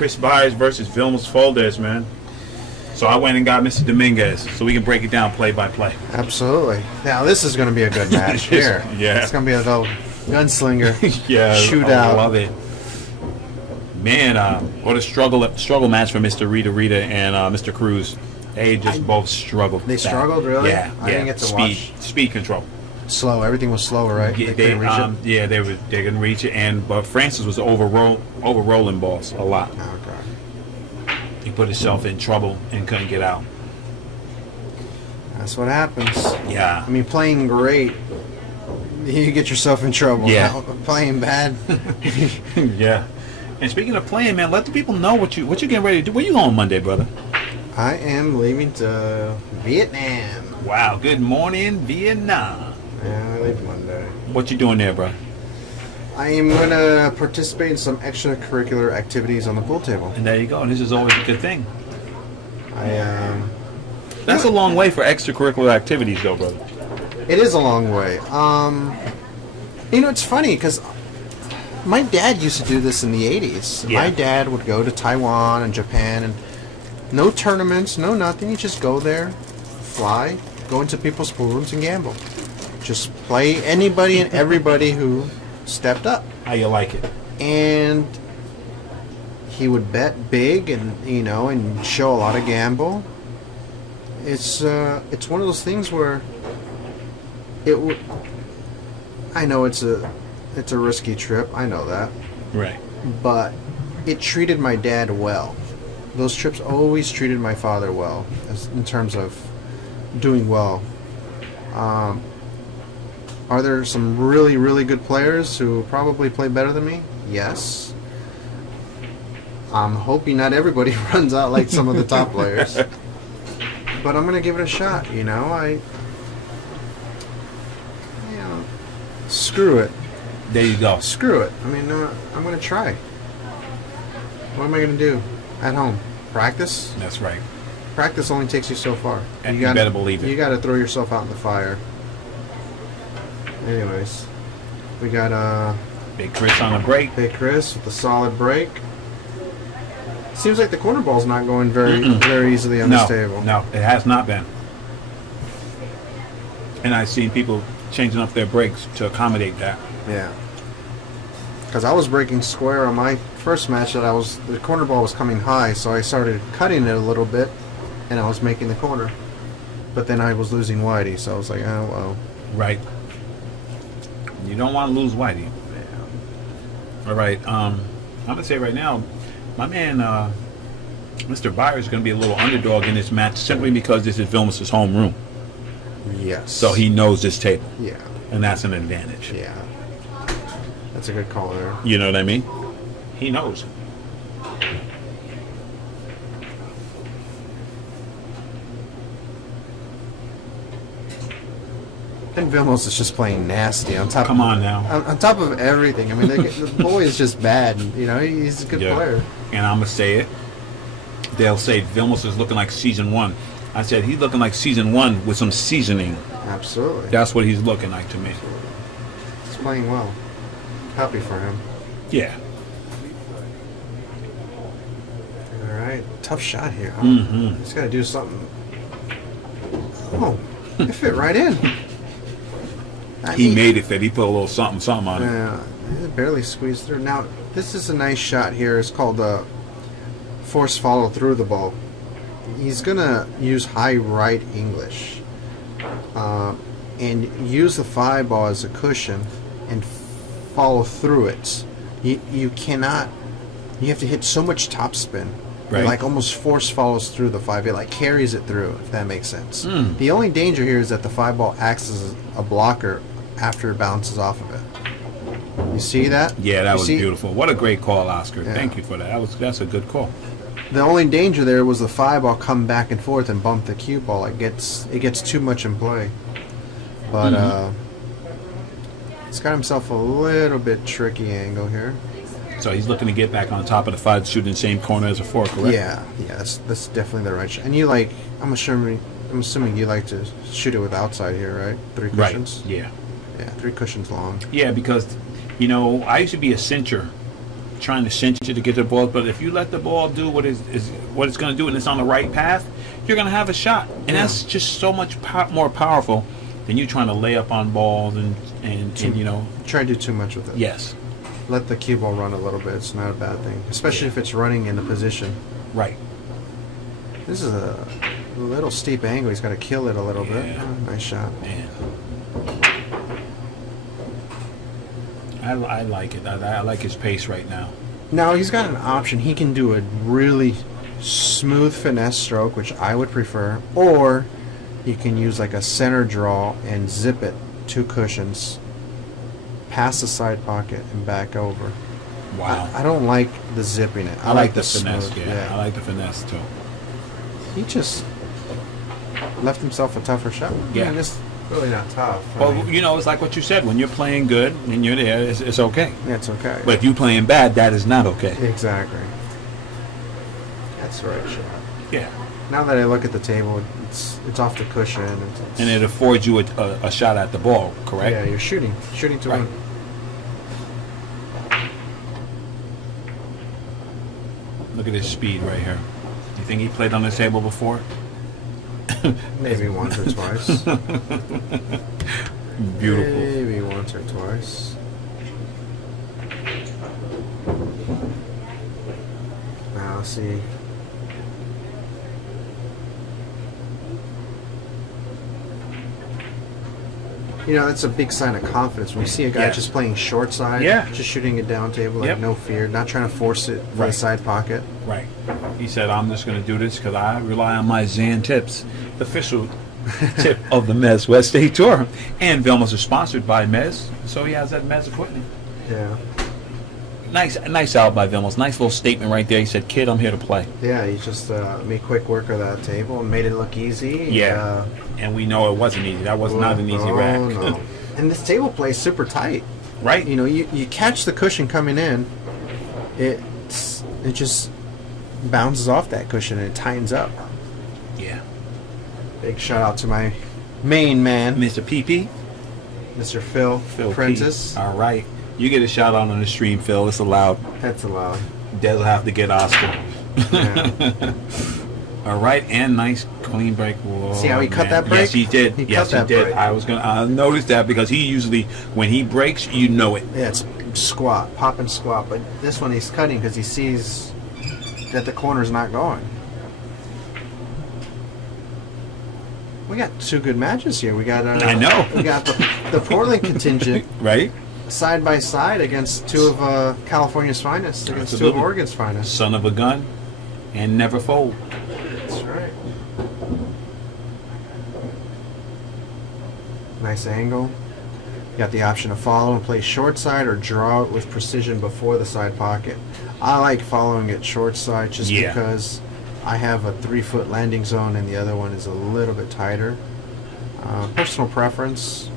Chris Byers versus Vilmos Folders, man. So I went and got Mr. Dominguez so we can break it down play by play. Absolutely. Now this is going to be a good match here. Yeah. It's going to be a little gunslinger shootout. I love it. Man, what a struggle match for Mr. Rita and Mr. Cruz. They just both struggled. They struggled, really? Yeah. I didn't get to watch. Speed control. Slow. Everything was slower, right? Yeah, they couldn't reach it? Yeah, they couldn't reach it. But Francis was overrolling balls a lot. Oh, God. He put himself in trouble and couldn't get out. That's what happens. Yeah. I mean, playing great, you get yourself in trouble. Yeah. Now, playing bad. Yeah. And speaking of playing, man, let the people know what you getting ready to do. Where you going Monday, brother? I am leaving to Vietnam. Wow. Good morning, Vietnam. Yeah, I leave Monday. What you doing there, bro? I am going to participate in some extracurricular activities on the pool table. And there you go. And this is always a good thing. That's a long way for extracurricular activities, though, brother. It is a long way. It's funny because my dad used to do this in the 80s. Yeah. My dad would go to Taiwan and Japan, and no tournaments, no nothing. You just go there, fly, go into people's pool rooms and gamble. Just play anybody and everybody who stepped up. How you like it? And he would bet big and and show a lot of gamble. It's one of those things where I know it's a risky trip. I know that. Right. But it treated my dad well. Those trips always treated my father well, in terms of doing well. Are there some really, really good players who probably play better than me? Yes. I'm hoping not everybody runs out like some of the top players. But I'm going to give it a shot, screw it. There you go. Screw it. I mean, I'm going to try. What am I going to do at home? Practice? That's right. Practice only takes you so far. And you better believe it. You got to throw yourself out in the fire. Anyways, we got Big Chris on the break. Big Chris with a solid break. Seems like the corner ball's not going very easily on this table. No, it has not been. And I've seen people changing up their breaks to accommodate that. Yeah. Because I was breaking square on my first match the corner ball was coming high, so I started cutting it a little bit, and I was making the corner. But then I was losing whitey, so I was like, oh, well. Right. You don't want to lose whitey. Yeah. All right. I'm going to say right now, my man, Mr. Byers, is going to be a little underdog in this match simply because this is Vilmos' home room. Yes. So he knows this table. Yeah. And that's an advantage. Yeah. That's a good call there. You know what I mean? He knows. And Vilmos is just playing nasty on top. Come on now. On top of everything. I mean, the boy is just bad. And, he's a good player. And I'm going to say it. They'll say Vilmos is looking like season 1. I said he's looking like season 1 with some seasoning. Absolutely. That's what he's looking like to me. He's playing well. Happy for him. Yeah. All right. Tough shot here. Huh? Mm-hmm. He's got to do something. Oh, it fit right in. He made it fit. He put a little something on it. Yeah, it barely squeezed through. Now, this is a nice shot here. It's called force follow through the ball. He's going to use high right English and use the 5 ball as a cushion and follow through it. You cannot. You have to hit so much topspin. Right. It like almost force follows through the 5. It like carries it through, if that makes sense. The only danger here is that the 5 ball acts as a blocker after it bounces off of it. You see that? Yeah, that was beautiful. What a great call, Oscar. Yeah. Thank you for that. That's a good call. The only danger there was the 5 ball come back and forth and bump the cue ball. It gets too much in play. But he's got himself a little bit tricky angle here. So he's looking to get back on top of the 5, shooting the same corner as a 4, correct? Yeah, that's definitely the right shot. And you like, I'm assuming you like to shoot it with outside here, right? 3 cushions. Right. Yeah. Yeah, 3 cushions long. Yeah, because I used to be a cincher trying to cinch it to get the ball. But if you let the ball do what it's going to do, and it's on the right path, you're going to have a shot. And that's just so much more powerful than you trying to lay up on balls and you know. Try to do too much with it. Yes. Let the cue ball run a little bit. It's not a bad thing, especially if it's running in the position. Right. This is a little steep angle. He's got to kill it a little bit. Oh, nice shot. Man. I like it. I like his pace right now. Now he's got an option. He can do a really smooth finesse stroke, which I would prefer, or he can use like a center draw and zip it 2 cushions, past the side pocket and back over. Wow. I don't like the zipping it. I like the smooth, finesse. Yeah, I like the finesse too. He just left himself a tougher shot. Yeah. I mean, it's really not tough. Well, you know, it's like what you said. When you're playing good and you're there, it's okay. Yeah, it's okay. But if you're playing bad, that is not okay. Exactly. That's the right shot. Yeah. Now that I look at the table, it's off the cushion. And it affords you a shot at the ball, correct? Yeah, you're shooting to Right. win. Look at his speed right here. You think he played on this table before? Maybe once or twice. Beautiful. Maybe once or twice. Now let's see. You know, that's a big sign of confidence when you see a guy just playing short side, just shooting it down table, like no fear, not trying to force it for the side pocket. Right. He said, I'm just going to do this because I rely on my Zan tips, the official tip of the Mez West State Tour. And Vilmos is sponsored by Mez, so he has that Mez equipment. Yeah. Nice out by Vilmos. Nice little statement right there. He said, kid, I'm here to play. Yeah, he just made quick work of that table and made it look easy. Yeah. And we know it wasn't easy. That was not an easy rack. No. And this table plays super tight. Right. You know, you catch the cushion coming in, it just bounces off that cushion and it tightens up. Yeah. Big shout out to my main man, Mr. PP. Mr. Phil Prentice. All right. You get a shout out on the stream, Phil. It's allowed. That's allowed. Dez'll have to get Oscar. Yeah. All right, and nice clean break. Whoa, see how he cut that break? Yes, he did. He did. Break. I noticed that because he usually, when he breaks, you know it. Yeah, it's squat, pop and squat. But this one he's cutting because he sees that the corner's not going. We got 2 good matches here. We got I know. We got the Portland contingent right side by side against 2 of California's finest, against Absolutely. 2 of Oregon's finest. Son of a gun, and never fold. That's right. Nice angle. You got the option to follow and play short side or draw it with precision before the side pocket. I like following it short side just because I have a 3-foot landing zone and the other one is a little bit tighter. Personal preference.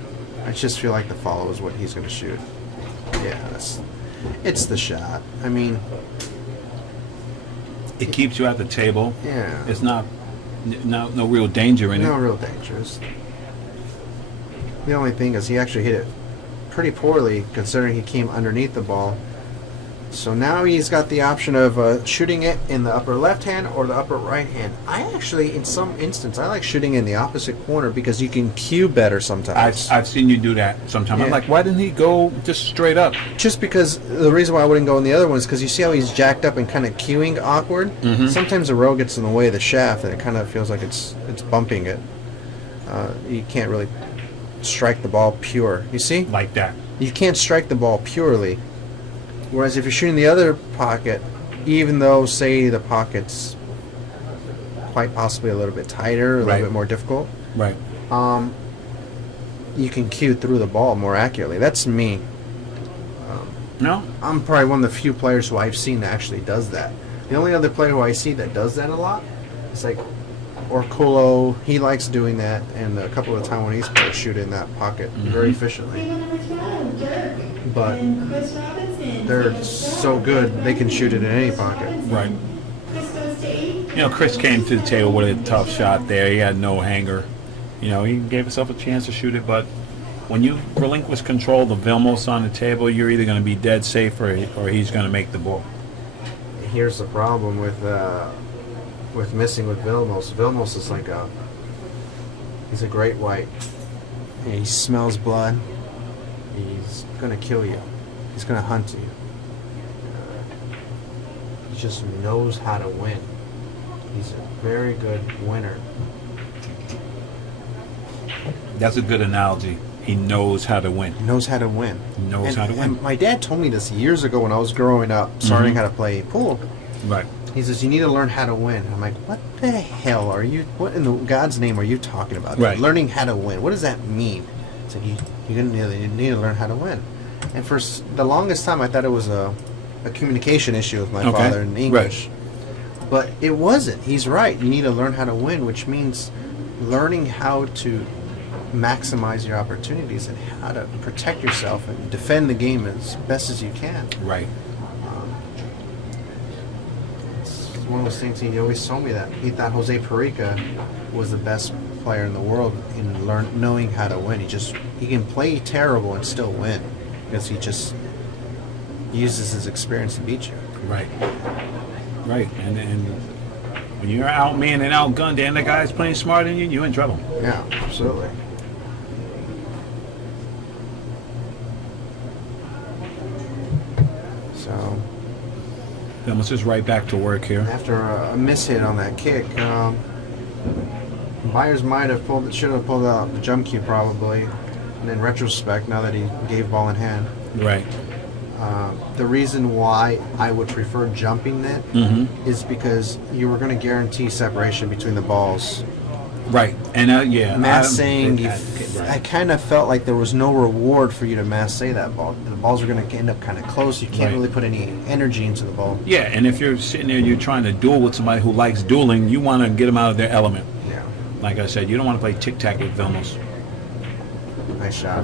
I just feel like the follow is what he's going to shoot. Yeah, it's the shot. I mean, it keeps you at the table. Yeah. It's no real danger in it. No real dangers. The only thing is he actually hit it pretty poorly considering he came underneath the ball. So now he's got the option of shooting it in the upper left hand or the upper right hand. I actually, in some instance, I like shooting in the opposite corner because you can cue better sometimes. I've seen you do that sometimes. Yeah. I'm like, why didn't he go just straight up? Just because the reason why I wouldn't go in the other one is because you see how he's jacked up and kind of cueing awkward? Mm-hmm. Sometimes the row gets in the way of the shaft and it kind of feels like it's bumping it. You can't really strike the ball pure. You see? Like that. You can't strike the ball purely. Whereas if you're shooting the other pocket, even though, say, the pocket's quite possibly a little bit tighter, a little bit more difficult, right? You can cue through the ball more accurately. That's me. No? I'm probably one of the few players who I've seen that actually does that. The only other player who I see that does that a lot is like Orculo. He likes doing that, and a couple of Taiwanese players shoot in that pocket very efficiently. But they're so good, they can shoot it in any pocket. Right. You know, Chris came to the table with a tough shot there. He had no hanger. You know, he gave himself a chance to shoot it, but when you relinquish control of Vilmos on the table, you're either going to be dead safe or he's going to make the ball. Here's the problem with missing with Vilmos. Vilmos is like he's a great white. He smells blood. He's gonna kill you. He's gonna hunt you. He just knows how to win. He's a very good winner. That's a good analogy. He knows how to win. He knows how to win. He knows how to win. And my dad told me this years ago when I was growing up, starting how to play pool. Right. He says, you need to learn how to win. I'm like, what the hell are you, what in the God's name are you talking about? Right. Learning how to win. What does that mean? It's like, you need to learn how to win. And for the longest time, I thought it was a communication issue with my father in English. Right. But it wasn't. He's right. You need to learn how to win, which means learning how to maximize your opportunities and how to protect yourself and defend the game as best as you can. Right. One of those things he always told me that he thought Jose Perica was the best player in the world in knowing how to win. He can play terrible and still win because he just uses his experience to beat you. Right. Right. And when you're outmanned and outgunned and the guy's playing smarter than you, you're in trouble. Yeah, absolutely. So Vilmos is right back to work here. after a mishit on that kick, Byers should have pulled out the jump cue probably. And in retrospect, now that he gave ball in hand, Right. the reason why I would prefer jumping it is because you were going to guarantee separation between the balls. Right. And yeah. Massing, I kind of felt like there was no reward for you to massay that ball. The balls are going to end up kind of close. You can't really put any energy into the ball. Yeah, and if you're sitting there, you're trying to duel with somebody who likes dueling, you want to get them out of their element. Yeah. Like I said, you don't want to play tic-tac with Vilmos. Nice shot.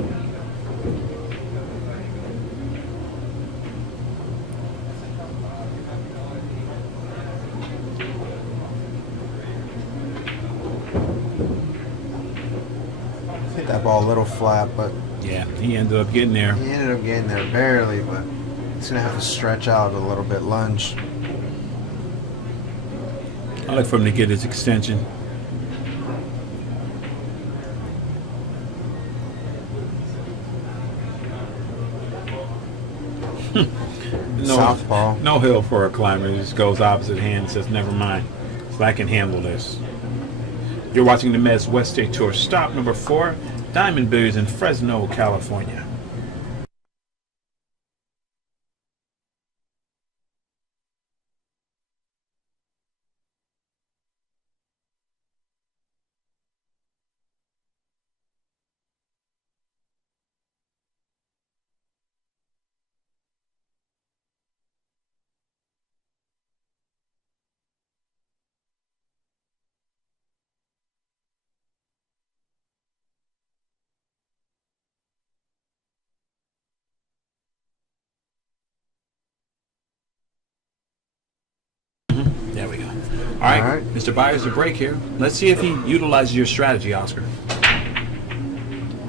Hit that ball a little flat, but Yeah, he ended up getting there. he ended up getting there barely, but he's going to have to stretch out a little bit, lunge. I like for him to get his extension. Southpaw. No hill for a climber. He just goes opposite hand and says, never mind. So I can handle this. You're watching the Mez West State Tour. Stop number 4, Diamond Billiards in Fresno, California. There we go. All right, Mr. Byers, a break here. Let's see if he utilizes your strategy, Oscar.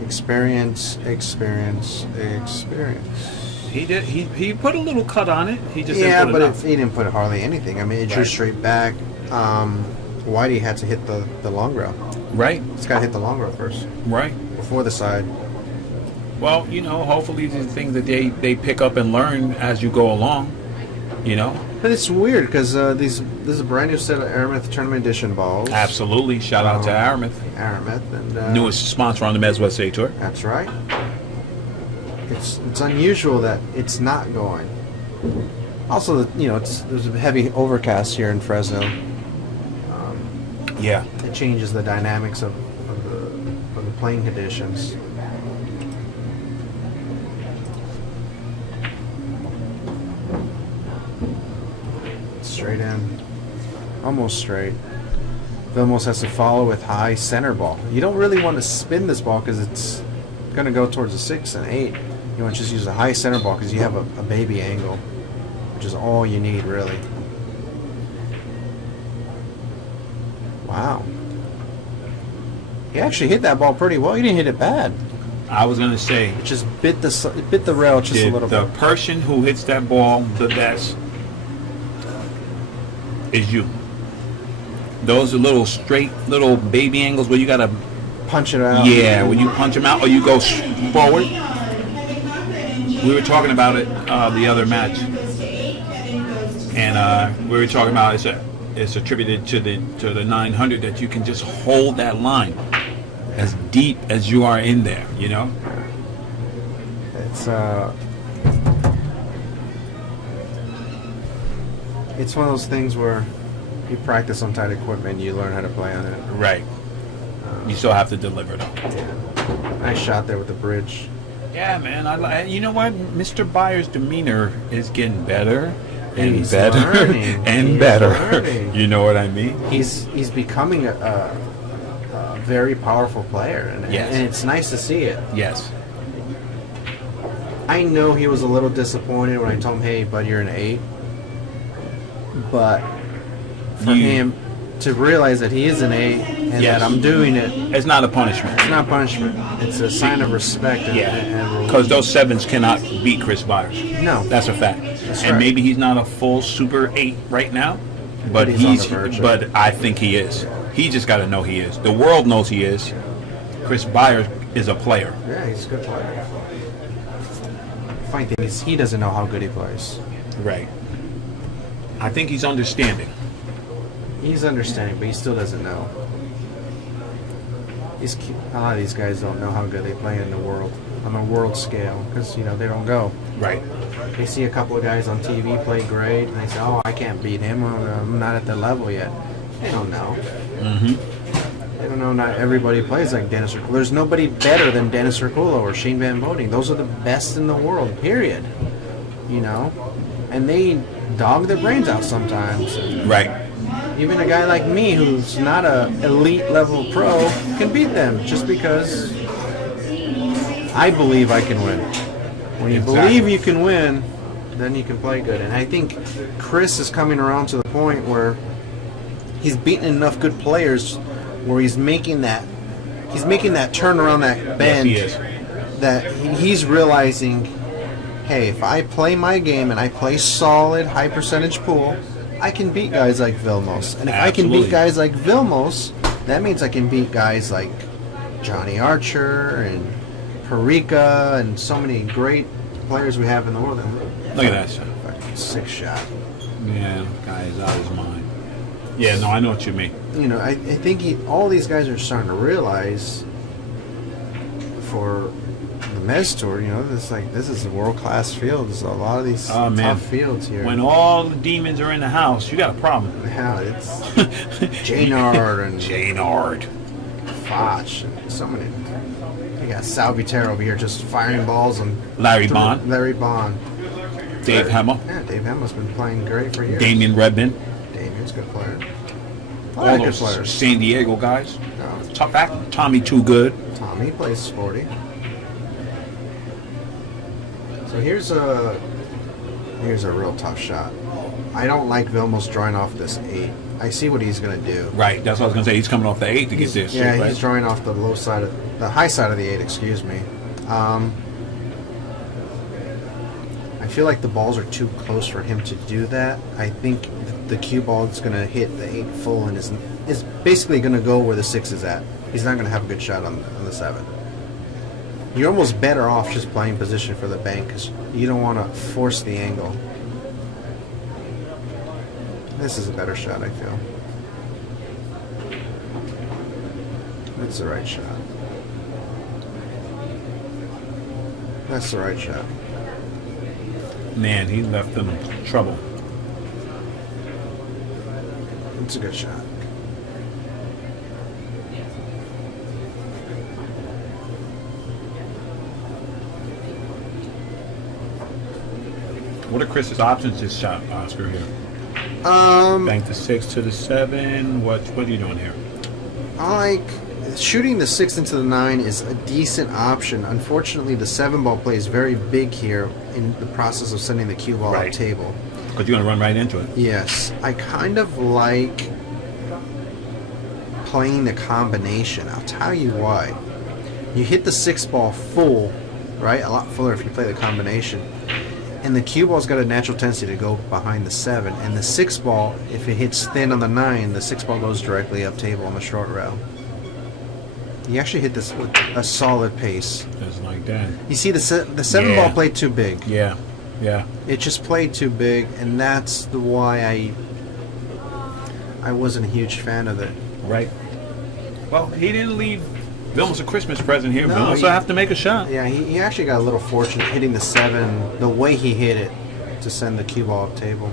Experience, experience, experience. He did. He put a little cut on it. He just Yeah, didn't put but enough. he didn't put hardly anything. I mean, it drew straight back. Whitey had to hit the long rail. Right. He's got to hit the long rail first Right. before the side. Well, hopefully these are things that they pick up and learn as you go along. But it's weird because this is a brand new set of Aramith Tournament Edition balls. Absolutely. Shout out to Aramith. Aramith and Newest sponsor on the Mez West State Tour. That's right. It's unusual that it's not going. Also, there's a heavy overcast here in Fresno. Yeah. It changes the dynamics of the playing conditions. Straight in, almost straight. Vilmos has to follow with high center ball. You don't really want to spin this ball because it's going to go towards a 6 and 8. You want to just use a high center ball because you have a baby angle, which is all you need, really. Wow. He actually hit that ball pretty well. He didn't hit it bad. I was gonna say, Just bit the rail just a little the bit. person who hits that ball the best is you. Those are little straight, little baby angles where you gotta, Punch it out. yeah, when you punch them out or you go forward. We were talking about it the other match, and we were talking about it's attributed to the 900 that you can just hold that line as deep as you are in there. You know. It's one of those things where you practice on tight equipment, you learn how to play on it. Right. You still have to deliver though. Yeah. Nice shot there with the bridge. Yeah, man. You know what? Mr. Byers' demeanor is getting better and He's better learning. and He is better. learning. You know what I mean? He's becoming a very powerful player, and, Yes. and it's nice to see it. Yes. I know he was a little disappointed when I told him, "Hey, bud, you're an 8." But for him to realize that he is an 8 and Yes. that I'm doing it, It's not a punishment. it's not punishment. It's a sign of respect. And Because those 7s cannot beat Chris Byers. no, That's a fact. That's And right. maybe he's not a full super 8 right now, but But he's on the verge of but it. I think he is. He just got to know he is. The world knows he is. Chris Byers is a player. yeah, he's a good player. Funny thing is, he doesn't know how good he plays. Right. I think he's understanding. He's understanding, but he still doesn't know. A lot of these guys don't know how good they play in the world, on a world scale, because they don't go. Right. They see a couple of guys on TV play great, and they say, "Oh, I can't beat him. I'm not at the level yet." They don't know. Mm-hmm. They don't know. Not everybody plays like Dennis Herculano. There's nobody better than Dennis Herculano or Shane Van Boening. Those are the best in the world. Period. And they dog their brains out sometimes. Right. Even a guy like me, who's not a elite level pro, can beat them just because I believe I can win. When you Exactly. believe you can win, then you can play good. And I think Chris is coming around to the point where he's beaten enough good players where he's making that turn around that bend, Yes, he is. that he's realizing, hey, if I play my game and I play solid, high percentage pool, I can beat guys like Vilmos. And if I can Absolutely. beat guys like Vilmos, that means I can beat guys like Johnny Archer and Parika and so many great players we have in the world. Look at that shot. Fucking sick shot. Yeah, guy is out of his mind. Yeah, no, I know what you mean. I think all these guys are starting to realize for the Mez Tour, this is a world-class field. There's a lot of these Oh, man. tough fields here. When all the demons are in the house, you got a problem. Yeah, it's Jaynard and Jaynard. Foch and so many. You got Salvatore over here just firing balls and Larry Bond. Larry Bond. Dave Hemmer. Yeah, Dave Hemmer's been playing great for years. Damian Redmond. Damian's a good player. A All lot of good those players. San Diego guys. No, Tough act. Tommy Too Good. Tommy plays sporty. So here's a real tough shot. I don't like Vilmos drawing off this 8. I see what he's going to do. Right, that's what I was going to say. He's coming off the 8 to get this. Yeah, right? he's drawing off the high side of the 8, excuse me. I feel like the balls are too close for him to do that. I think the cue ball is going to hit the 8 full and is basically going to go where the 6 is at. He's not going to have a good shot on the 7. You're almost better off just playing position for the bank because you don't want to force the angle. This is a better shot, I feel. That's the right shot. That's the right shot. Man, he left them trouble. It's a good shot. What are Chris's options this shot, Oscar, here? Bank the 6 to the 7. What are you doing here? I like shooting the 6 into the 9 is a decent option. Unfortunately, the 7 ball play is very big here in the process of sending the cue ball Right. up table. Because you're going to run right into it. Yes, I kind of like playing the combination. I'll tell you why. You hit the 6 ball full, right? A lot fuller if you play the combination. And the cue ball's got a natural tendency to go behind the 7. And the 6 ball, if it hits thin on the 9, the 6 ball goes directly up table on the short rail. You actually hit this with a solid pace. Just like that. You see, the 7 ball played too big. Yeah, yeah. It just played too big, and that's the why I wasn't a huge fan of it. Right. Well, he didn't leave Vilmos a Christmas present here. No, Vilmos will have to make a shot. Yeah, he actually got a little fortunate hitting the 7 the way he hit it to send the cue ball up table.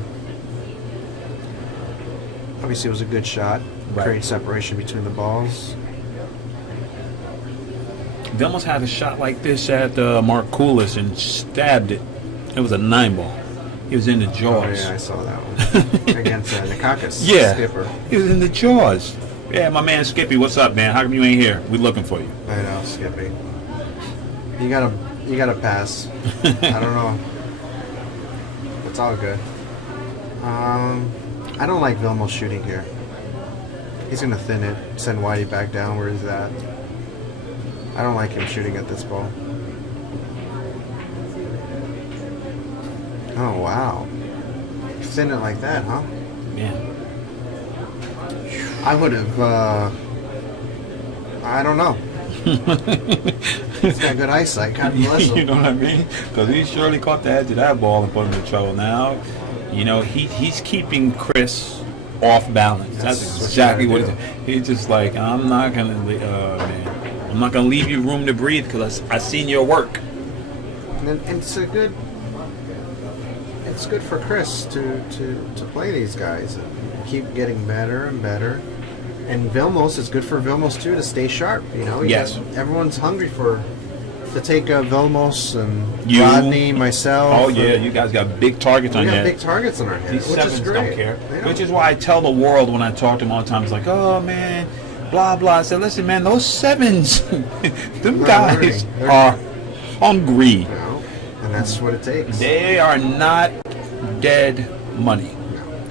Obviously, it was a good shot. Right. Create separation between the balls. Vilmos had a shot like this at Markoulis and stabbed it. It was a 9 ball. He was in the Oh, jaws. yeah, I saw that one. Against Nikakis, Yeah. skipper. He was in the jaws. Yeah, my man Skippy, what's up, man? How come you ain't here? We looking for you. I know, Skippy. You gotta pass. I don't know. It's all good. I don't like Vilmos shooting here. He's gonna thin it, send Whitey back down where he's at. I don't like him shooting at this ball. Oh wow. Thin it like that, huh? Yeah. I would have, I don't know. He's got good eyesight. God bless him. You know what I mean? Because he surely caught the edge of that ball and put him in trouble. Now, you know, he's keeping Chris off balance. That's exactly what he's just like, I'm not going to, man, I'm not going to leave you room to breathe because I seen your work. And it's good for Chris to play these guys and keep getting better and better. And Vilmos, it's good for Vilmos too to stay sharp. You know, Yes. Everyone's hungry to take Vilmos and You. Rodney, myself. Oh yeah, you guys got big targets on We your got head. big targets on our head, These which is sevens great. don't care. They Which don't. is why I tell the world when I talk to them all the time, it's like, oh man, blah blah. I said, listen, man, those sevens, them They're guys learning. They're are hungry. You know, and that's what it takes. They are not dead money.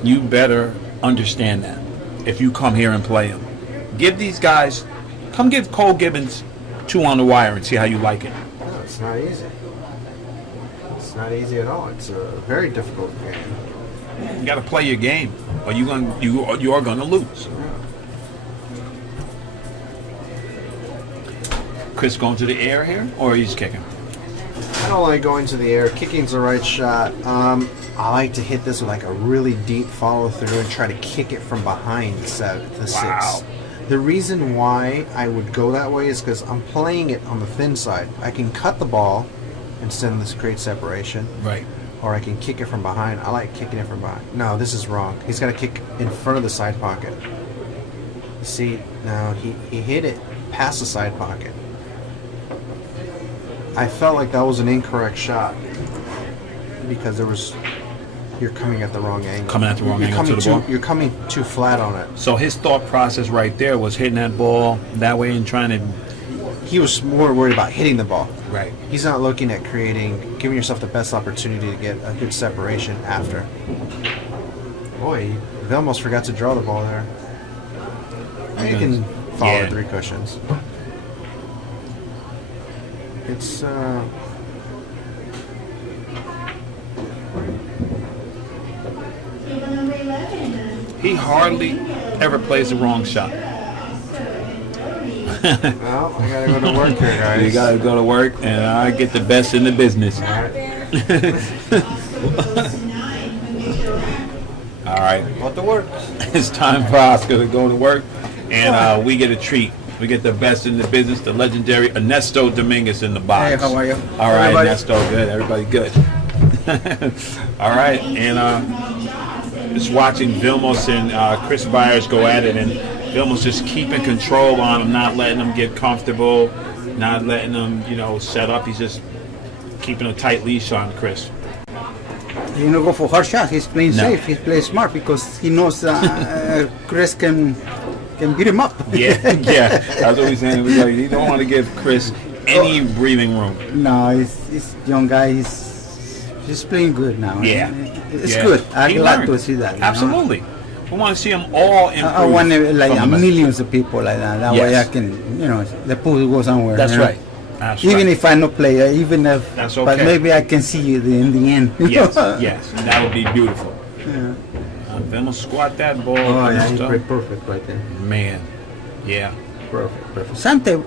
You better understand that if you come here and play them. Give these guys, come give Cole Gibbons 2 on the wire and see how you like it. No, it's not easy. It's not easy at all. It's a very difficult game. You got to play your game, or you are gonna lose. Chris going to the air here, or he's kicking? I don't like going to the air. Kicking's the right shot. I like to hit this with like a really deep follow through and try to kick it from behind the 6. Wow. The reason why I would go that way is because I'm playing it on the thin side. I can cut the ball and send this great separation. Right. Or I can kick it from behind. I like kicking it from behind. No, this is wrong. He's got to kick in front of the side pocket. See, now he hit it past the side pocket. I felt like that was an incorrect shot because you're coming at the wrong angle. Coming at the wrong angle to the ball. You're coming too flat on it. So his thought process right there was hitting that ball that way and trying to. He was more worried about hitting the ball. Right. He's not looking at giving yourself the best opportunity to get a good separation after. Boy, Vilmos forgot to draw the ball there. You can follow the 3 cushions. It's He hardly ever plays the wrong shot. well, I gotta go to work here, guys. You gotta go to work, and I get the best in the business. All All right. What to work? It's time for Oscar to go to work, and we get a treat. We get the best in the business, the legendary Ernesto Dominguez in the box. Hey, how are you? All right, Everybody? Ernesto, good. Everybody good. All right, and just watching Vilmos and Chris Byers go at it, and Vilmos just keeping control on him, not letting him get comfortable, not letting him, set up. He's just keeping a tight leash on Chris. He don't go for hard shots. He's playing No. safe. He's playing smart because he knows Chris can beat him up. Yeah, that's what he's saying. It was like, you don't want to give Chris any breathing room. No, he's young guy. He's playing good now. Yeah. It's Yeah. good. I He like learned. to see that. Absolutely. We want to see them all improve. I want like from the millions of people like that. That way I Yes. can, the pool go somewhere. That's you know. right. That's Even right. if I'm not player, even if, That's but okay. maybe I can see you in the end. Yes, yes, and that would be beautiful. Yeah. Vilmos squat that ball. Oh yeah, and he stuff. played perfect right there. Man, yeah. Perfect, perfect.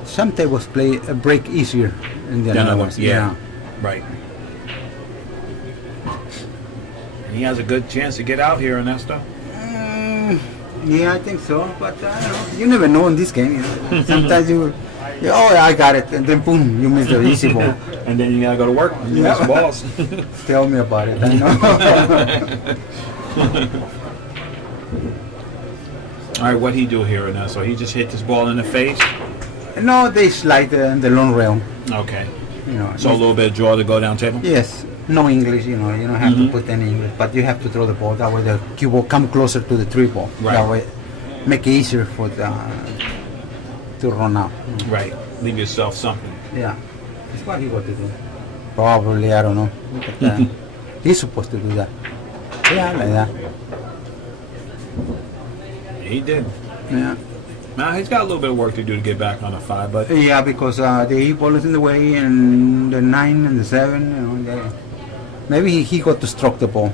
Some tables play a break easier than the Then other others, ones. yeah. Right. And he has a good chance to get out here, Ernesto. Yeah, I think so. But you never know in this game. Sometimes you, oh, I got it, and then boom, you miss the easy ball. And then you gotta go to work. You Yeah. miss balls. Tell me about it. I know. All right, what he do here, Ernesto? He just hit this ball in the face. No, they slide in the long rail. Okay. So So a little bit of draw to go down table. yes, no English. You don't have Mhm. to put any English, but you have to throw the ball. That way the cue ball come closer to the three ball. Right. That way, make it easier for the to run out. Right. Leave yourself something. Yeah, that's what he got to do. Probably, I don't know. Look at that. He's supposed to do that. Yeah, like that. He did. Yeah. Now he's got a little bit of work to do to get back on a 5, but Yeah, because the 8 ball is in the way, and the 9 and the 7, maybe he got to stroke the ball.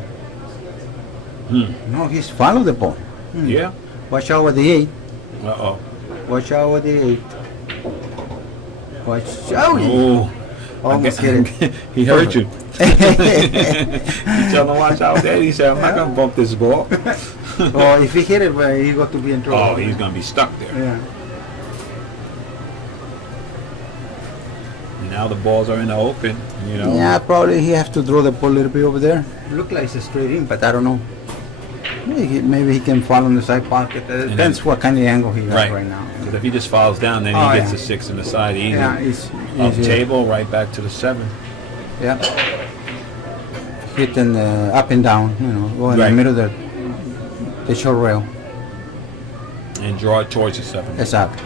No, he's follow the ball. yeah. Watch out with the 8. Uh-oh. Watch out with the 8. Watch out. Oh. Almost hit it. He heard you. You tell him to watch out there. He said, I'm not going to bump this ball. Oh, if he hit it, well, he got to be in trouble. Oh, he's going to be stuck there. Yeah. Now the balls are in the open, Yeah, probably he have to draw the ball a little bit over there. Look like it's a straight in, but I don't know. Maybe he can fall on the side pocket. Depends what kind of angle he has right now. Because if he just falls down, then Oh, he gets yeah. a 6 in the side easy. Yeah, it's Up easier. table, right back to the 7. Yeah. Hitting up and down, go in Right. the middle of the short rail. And draw it towards the 7. Exactly.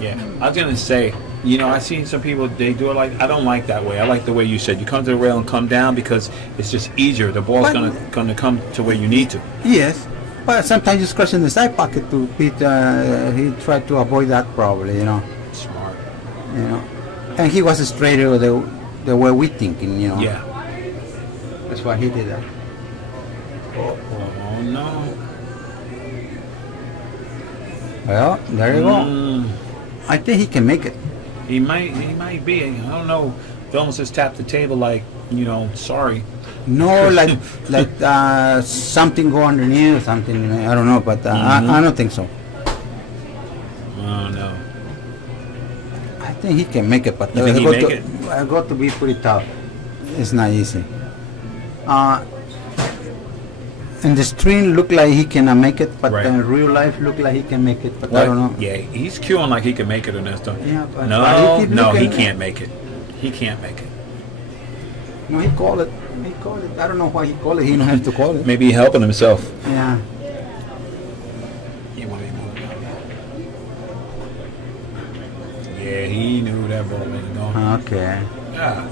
Yeah. I was going to say, I've seen some people, they do it like, I don't like that way. I like the way you said. You come to the rail and come down because it's just easier. The ball's But- going to come to where you need to. Yes, but sometimes you scratch in the side pocket to beat. He tried to avoid that probably, Smart. And he was straighter the way we thinking, Yeah. That's why he did that. Oh, no. Well, there you go. Mm, I think he can make it. he might be. I don't know. Vilmos just tapped the table like, sorry. No, like something go underneath or something. I don't know, but I don't think so. Oh, no. I think he can make it, but You think he make it? I got to be pretty tough. It's not easy. And the screen look like he cannot make it, but Right. in real life look like he can make it. But I don't know. Yeah, he's queuing like he can make it, Ernesto. Yeah, but No, he keep no, he looking. can't make it. He can't make it. No, he called it. He called it. I don't know why he called it. He don't have to call it. Maybe he helping himself. Yeah. Yeah, he knew that ball wasn't going. Okay. Yeah.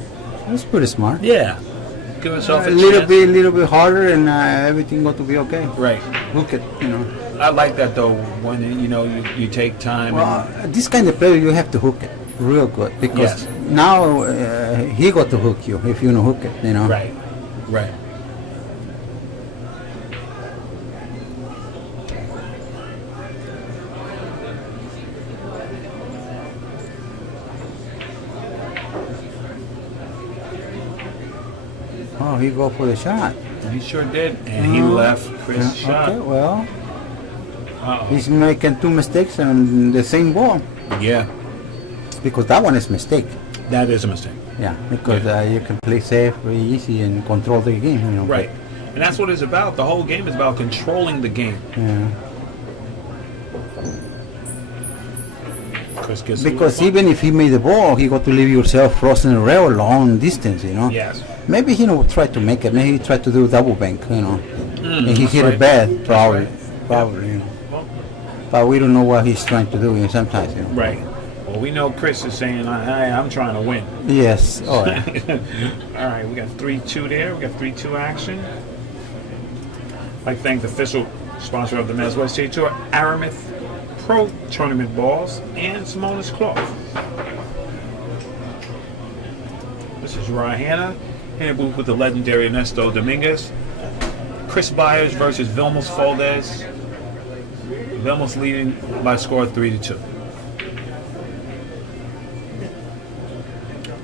That's pretty smart. Yeah. Give himself a little chance. bit harder, and everything got to be okay. Right. Hook it, I like that though. When you take time. Well, this kind of player you have to hook it real good because Yes. now he got to hook you if you don't hook it. Right. Right. Oh, he go for the shot. He sure did, and he left Chris' shot. Okay, well, Uh-oh. he's making 2 mistakes on the same ball Yeah, because that one is mistake. that is a mistake. Yeah, because you can play safe very easy and control the game. Right. And that's what it's about. The whole game is about controlling the game. Yeah. Chris gets Because a little even if he made the ball, he got to leave yourself frozen in a rail long distance. fun. Yes. Maybe he try to make it. Maybe he tried to do double bank. And he that's hit right. it bad. That's Probably. right. Probably. Well, But we don't know what he's trying to do sometimes. right. Well, we know Chris is saying, I'm trying to win. Yes. Oh, yeah. All right, we got 3-2 there. We got 3-2 action. like to thank the official sponsor of the Men's West State Tour, Aramith Pro Tournament Balls, and Simonis Cloth. This is Ryan Hanna in a booth with the legendary Ernesto Dominguez. Chris Byers versus Vilmos Foldez. Vilmos leading by a score of 3-2.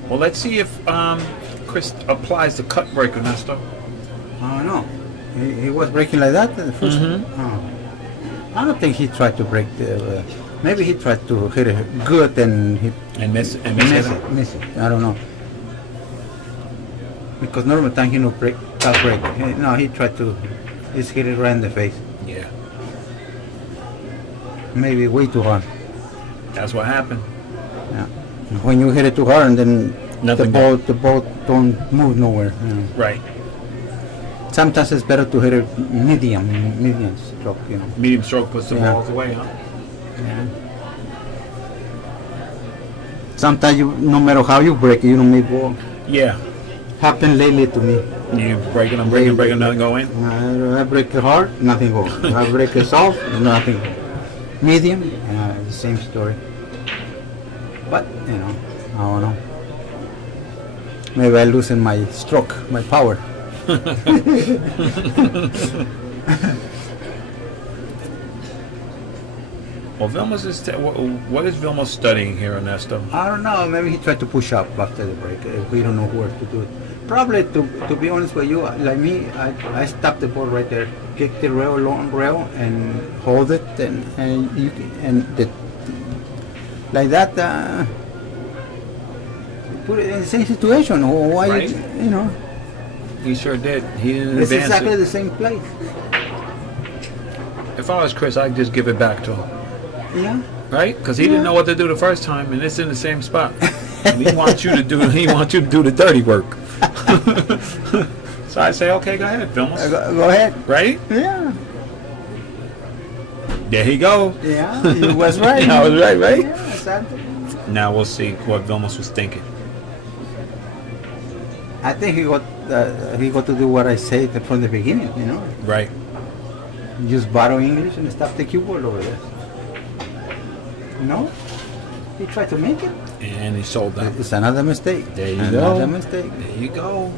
Well, let's see if Chris applies the cut break, Ernesto. I don't know. He was breaking like that at the first. Oh. I don't think he tried to break the. Maybe he tried to hit it good and hit Miss it. I don't know. Because normal time he no break cut break. No, he tried to just hit it right in the face. Yeah. Maybe way too hard. That's what happened. Yeah. When you hit it too hard and then Nothing the ball don't move nowhere. You know. Right. Sometimes it's better to hit it medium stroke, you know. Medium stroke puts the Yeah. balls away, huh? Yeah. Sometimes you, no matter how you break it, you don't make ball. Yeah. Happened lately to me. You breaking them, nothing go in? I break it hard, nothing go. I break it soft, nothing go. Medium, same story. But, you know, I don't know. Maybe I loosen my stroke, my power. Well, Vilmos is. What is Vilmos studying here, Ernesto? I don't know. Maybe he tried to push up after the break. We don't know where to do it. Probably, to be honest with you, like me, I stopped the ball right there, kick the rail, long rail, and hold it, like that. Put it in the same situation. Why, Right. you know? He sure did. He didn't It's advance exactly it. the same place. If I was Chris, I'd just give it back to him, Yeah. right? Because he didn't know what to do the first time, and it's in the same spot. And he wants you to do. He wants you to do the dirty work. So I say, okay, go ahead, Vilmos. Go ahead. Right? Yeah. There he go. Yeah. You was right. I was right, right? Yeah, exactly. Now we'll see what Vilmos was thinking. I think he got to do what I said from the beginning. You know. Right. Just borrow English and stop the cue ball over there. No? He tried to make it. And he sold that. It's another mistake. There you another go. mistake. There you go.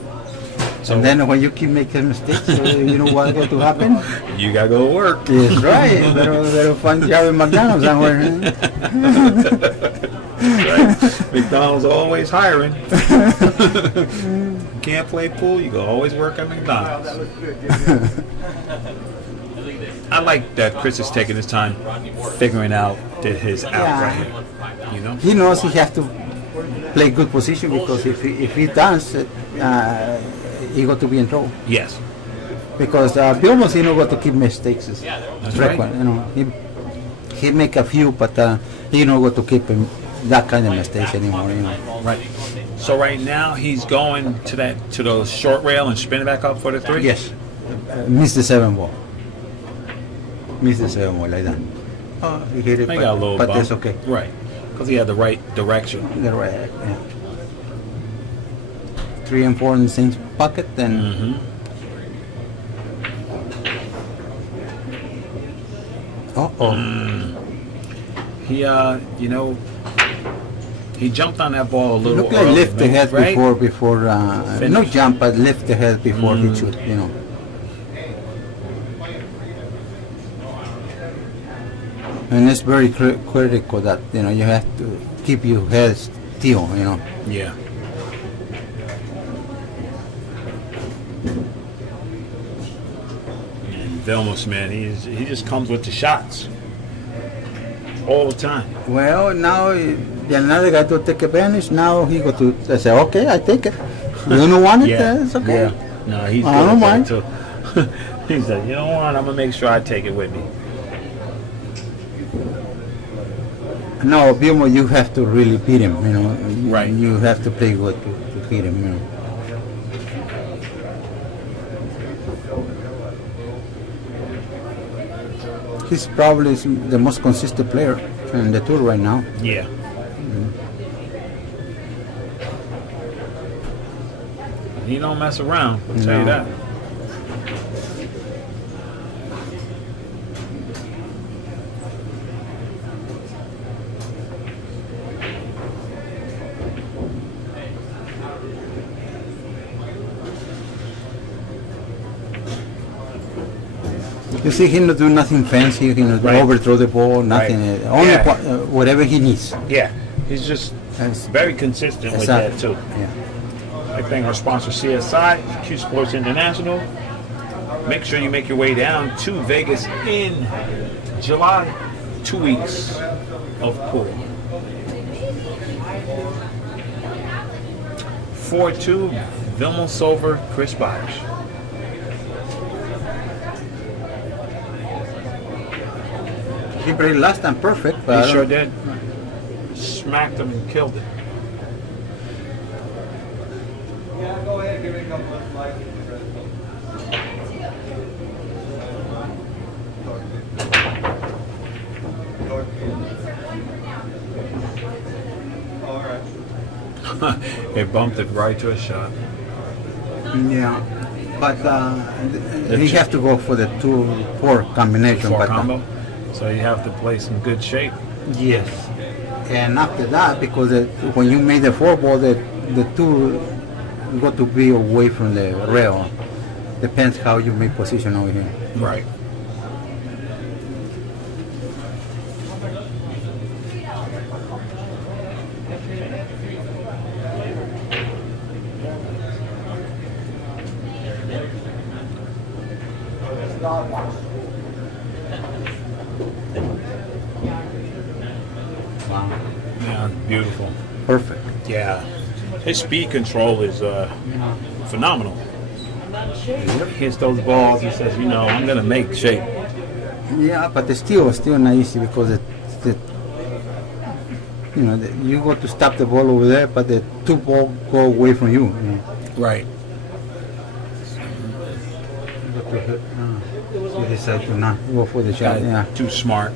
So And then when you keep making mistakes, you know what's going to happen? you gotta go to work. That's right. Better find Jerry McDonald somewhere. Right. McDonald's always hiring. Can't play pool, you can always work at McDonald's. I like that Chris is taking his time figuring out his out right here. You know? He knows he has to play good position because if he does, he got to be in trouble. Yes. Because Vilmos, he know what to keep mistakes. That's Frequent, right. you know. He make a few, but he know what to keep him that kind of mistakes anymore. You know. Right. So right now he's going to those short rail and spin it back up for the three? Yes. Miss the 7 ball. Miss the 7 ball like that. Oh, he hit it, He got a little but bump. that's okay. Right. Because he had the right direction. The right, yeah. 3 and 4 in the same pocket, then. Mm-hmm. He, he jumped on that ball a little Look like early, lift the head right? before no Finish. jump, but lift the head before he shoot, you know. And it's very critical that, you know, you have to keep your head still, you know. Yeah. And Vilmos, man, he just comes with the shots all the time. Well, now another guy to take advantage. Now he got to say, okay, I take it. You don't want it? It's okay. Yeah. No, he's I good don't at mind. that, too. He said, you know what? I'm gonna make sure I take it with me. No, Vilmos, you have to really beat him, you know. Right. You have to play good to beat him, you know. He's probably the most consistent player in the tour right now. Yeah. He don't mess around. I'll tell you No. that. You see him not do nothing fancy. He not Right. overthrow the ball. Nothing. Right. Only Yeah. whatever he needs. Yeah, he's just That's- very consistent with Exactly. that too. Yeah. I thank our sponsor CSI, Q Sports International. Make sure you make your way down to Vegas in July. 2 weeks of pool. 4-2, Vilmos over Chris Byers. He played last time perfect. But He sure did. Smacked him and killed it. It bumped it right to a shot. Yeah. But he has to go for the 2-4 combination. Four but, combo. So you have to play some good shape. Yes. And after that, because when you make the 4 ball, the 2 got to be away from the rail. Depends how you make position over here. Right. Wow. Yeah, beautiful. Perfect. Yeah. His speed control is phenomenal. He hits those balls, he says, I'm going to make shape. Yeah, but it's still not easy because you got to stop the ball over there, but the 2 ball go away from you. Right. You decide to not go for the shot. Yeah. Too smart.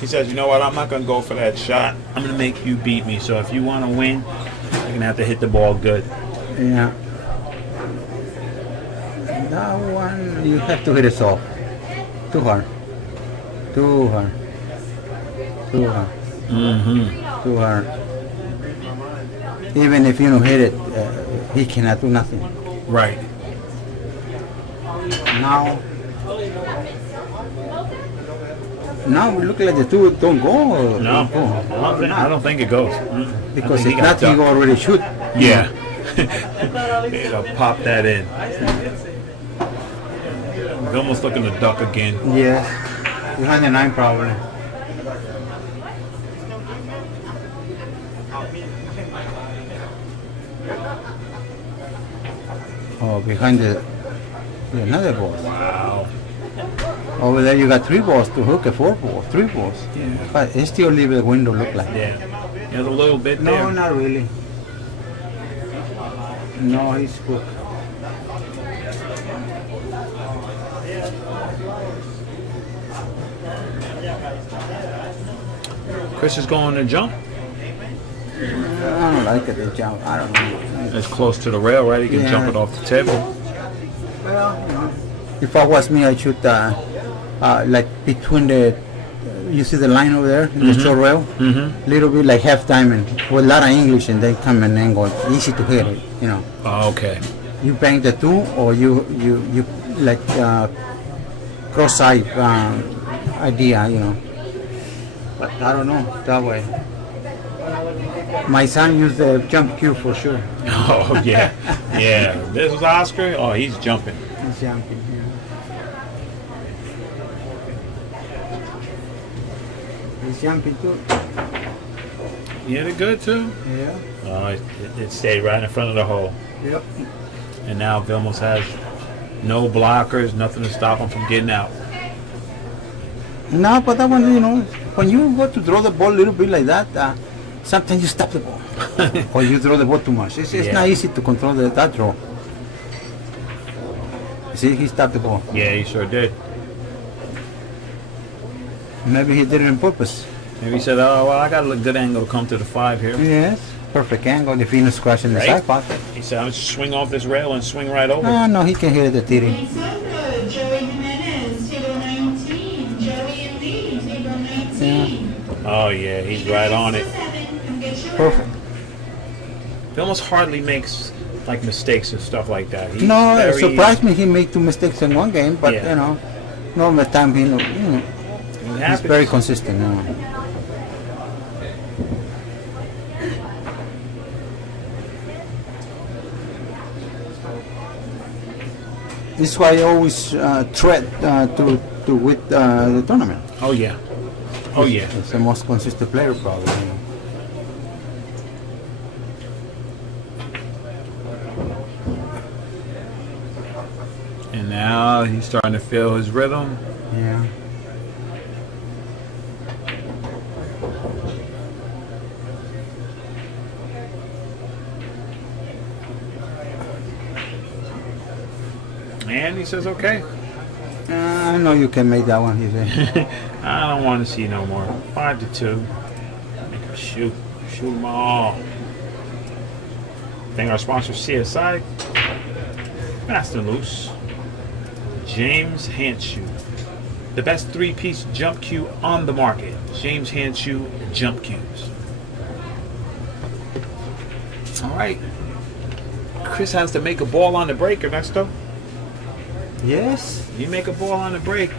He says, you know what, I'm not going to go for that shot. I'm going to make you beat me. So if you want to win, you're going to have to hit the ball good. Yeah. That one you have to hit it soft. Too hard. Too hard. Too hard. Mm-hmm. Too hard. Even if you don't hit it, he cannot do nothing. Right. Now we look like the 2 don't go. No, Don't go. I don't think it goes. Because I think if not, he ducked. already shoot. Yeah. It'll pop that in. He's almost looking to duck again. Yes. Behind the 9 probably. Oh, behind another ball. Wow. Over there you got 3 balls to hook, a 4 ball, 3 balls. Yeah. But it still leave the window look like. Yeah. There's a little bit No, there. not really. No, he's hooked. Chris is going to jump. I don't like it, the jump. I don't know. It's close to the rail, right? He can Yeah. jump it off the table. Well, if I was me, I should like between the, you see the line over there, the short rail, little bit like half diamond with a lot of English, and then come and angle, easy to hit it. Oh, okay. You bang the 2, or you like cross-side idea, But I don't know that way. My son used the jump cue for sure. Oh, yeah. Yeah. This was Oscar. Oh, he's jumping. He's jumping. He's jumping too. He hit it good, too. Yeah. Oh, it stayed right in front of the hole. Yep. And now Vilmos has no blockers, nothing to stop him from getting out. No, but that one, when you go to draw the ball a little bit like that, sometimes you stop the ball. Or you draw the ball too much. It's Yeah. not easy to control that draw. See, he stopped the ball. Yeah, he sure did. Maybe he did it on purpose. Maybe he said, oh, well, I got a good angle to come to the 5 here. Yes. Perfect angle. The Venus squash in the Right. side pocket. He said, I'm just swing off this rail and swing right over. No, he can hit it the titty. Minnesota, Joey Jimenez, table 19. Joey and Lee, table 19. Oh, yeah, he's right on it. Come get your Perfect. Vilmos hardly makes like mistakes and stuff like that. He's No, it very- surprised me he made 2 mistakes in one game, but Yeah. normal time, It he's happens. very consistent. This is why I always tread to win the tournament. Oh yeah. Oh yeah. He's the most consistent player probably. And now he's starting to feel his rhythm. Yeah. And he says, okay. I know you can make that one, he said. I don't want to see no more. 5-2. Make him shoot. Shoot them all. Thank our sponsor, CSI. Fast and Loose. James Handshoe. The best 3-piece jump cue on the market. James Handshoe jump cues. All right. Chris has to make a ball on the break, Ernesto. Yes. You make a ball on the break.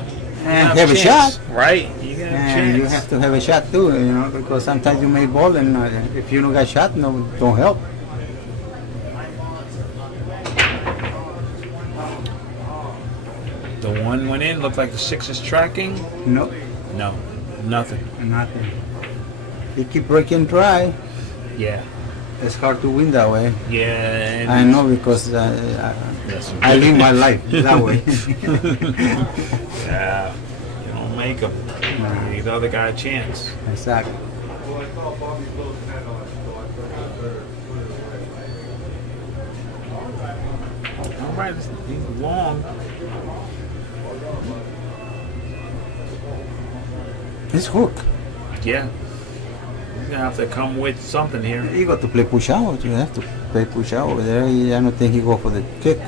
And have a shot. Right. You got a And chance. you have to have a shot too, because sometimes you make ball and if you don't got shot, no, don't help. The one went in. Looked like the 6 is tracking. No, No. Nothing. nothing. You keep breaking dry. Yeah. It's hard to win that way. Yeah. And I know because Yes, I live my life that way. Yeah. You don't make them. You give the other guy a chance. Exactly. All right. He's long. It's hook. Yeah. He's gonna have to come with something here. You got to play push out. You have to play push out over there. I don't think he go for the kick.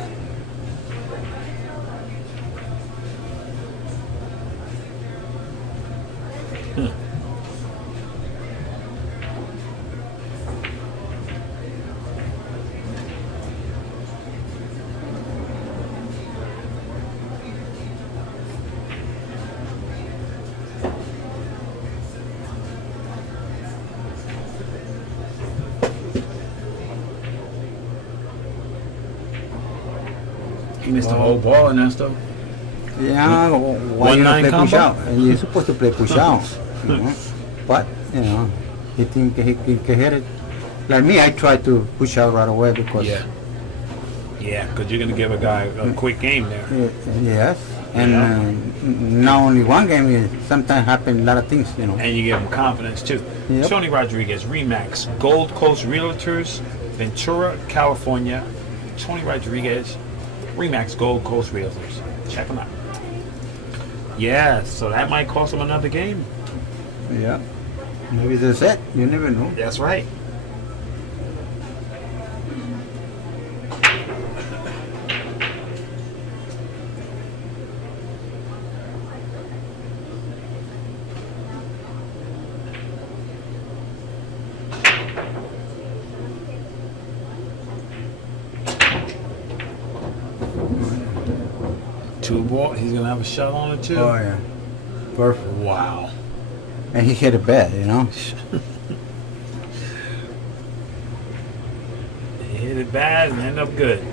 He missed the whole ball, Ernesto. Yeah, why you don't 1-9 play push combo? out? And you're supposed to play push out. But, he think he can hit it. Like me, I try to push out right away because... Yeah. Yeah, because you're gonna give a guy a quick game there. Yes. And not only one game, it sometimes happen a lot of things, And you give him confidence too. Yep. Tony Rodriguez, Remax, Gold Coast Realtors, Ventura, California. Tony Rodriguez, Remax, Gold Coast Realtors. Check him out. Yeah, so that might cost him another game. Yeah. Maybe that's it. You never know. That's right. Two ball. He's gonna have a shot on it too. Oh, yeah. Perfect. Wow. And he hit it bad, He hit it bad and ended up good.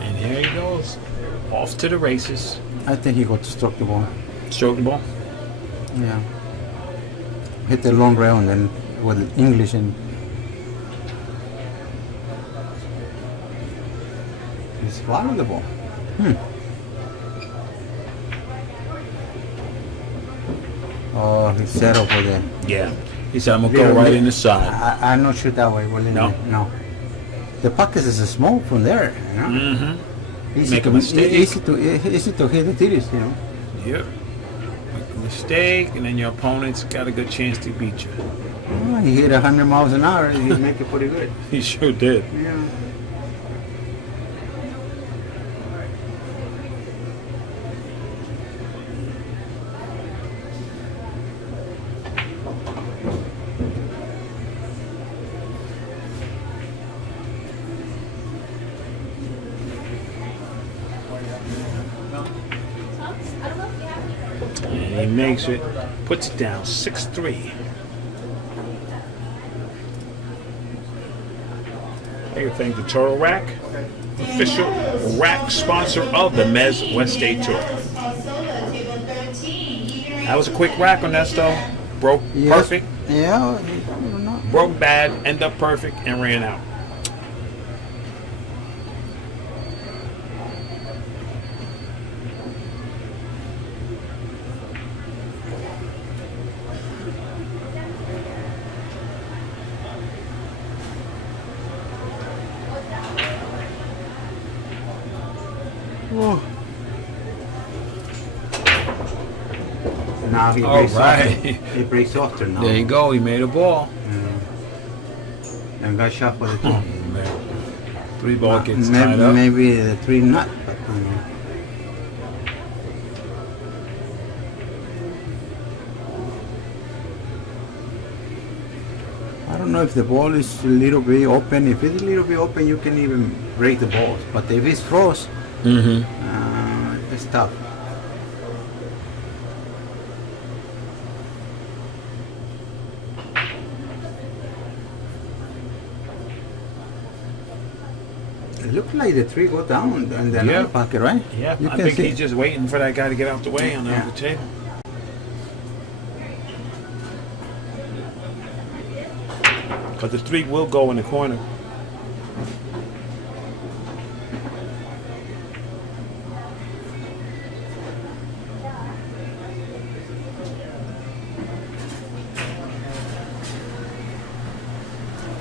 And here he goes. Off to the races. I think he got to stroke the ball. Stroke the ball. Yeah. Hit the long rail and then with English and he's following the ball. Oh, he settled for the. Yeah. He said, I'm going to go right in the side. I'm not sure that way. Well, No? No. The pocket is small from there. Mm-hmm. Easy Make to, a mistake. Easy to hit the titties, Yep. mistake, and then your opponent's got a good chance to beat you. Oh, he hit 100 miles an hour. He make it pretty good. He sure did. Yeah. And he makes it, puts it down 6-3. I can thank the Turtle Rack, official rack sponsor of the Mez West State Tour. That was a quick rack on Nesto. Broke Yes. perfect, Yeah. I don't know. broke bad, ended up perfect, and ran out. Now he All breaks right. off. He breaks softer now. There you go. He made a ball. And got shot for the two. Man. 3 ball gets tied up. Maybe the 3 nut, but I don't know if the ball is a little bit open. If it's a little bit open, you can even break the balls. But if it's froze, it's tough. It looked like the 3 go down in the Yeah. other pocket, right? Yeah, You I can think see. he's just waiting for that guy to get out the way on the Yeah. other table. Because the 3 will go in the corner.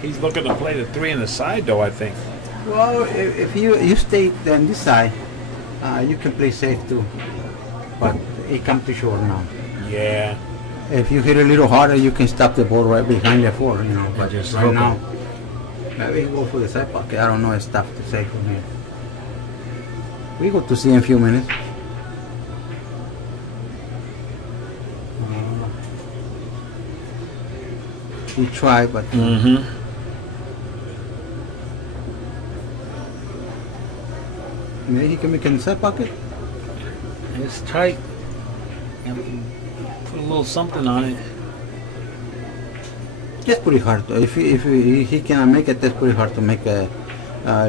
He's looking to play the 3 in the side, though, I think. Well, if you stay on this side, you can play safe too. But it comes to short now. Yeah. If you hit a little harder, you can stop the ball right behind the 4, you know. But just right hook now, maybe go for the side pocket. I don't know. It's tough to say from here. We go to see in a few minutes. We try, but maybe he can make in the side pocket. It's tight. And we can put a little something on it. That's pretty hard. If he cannot make it, that's pretty hard to make a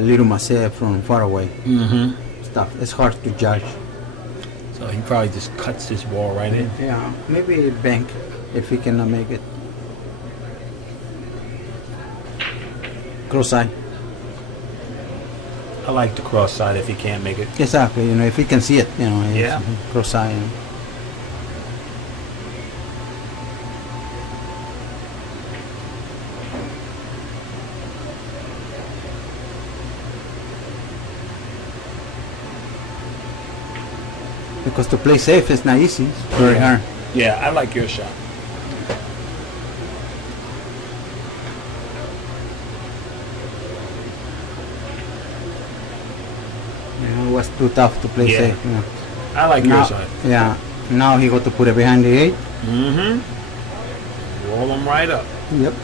little masse from far away. Stuff. It's hard to judge. So he probably just cuts this ball right in. Yeah, maybe bank if he cannot make it. Cross eye. I like the cross side if he can't make it. Exactly. You know, if he can see it, you know. it's Yeah. Cross eye. Because to play safe is not easy. It's very hard. Yeah, I like your shot. You know, it was too tough to play Yeah. safe. You know. I like Now, your side. yeah. Now he got to put it behind the 8. Roll him right up. Yep.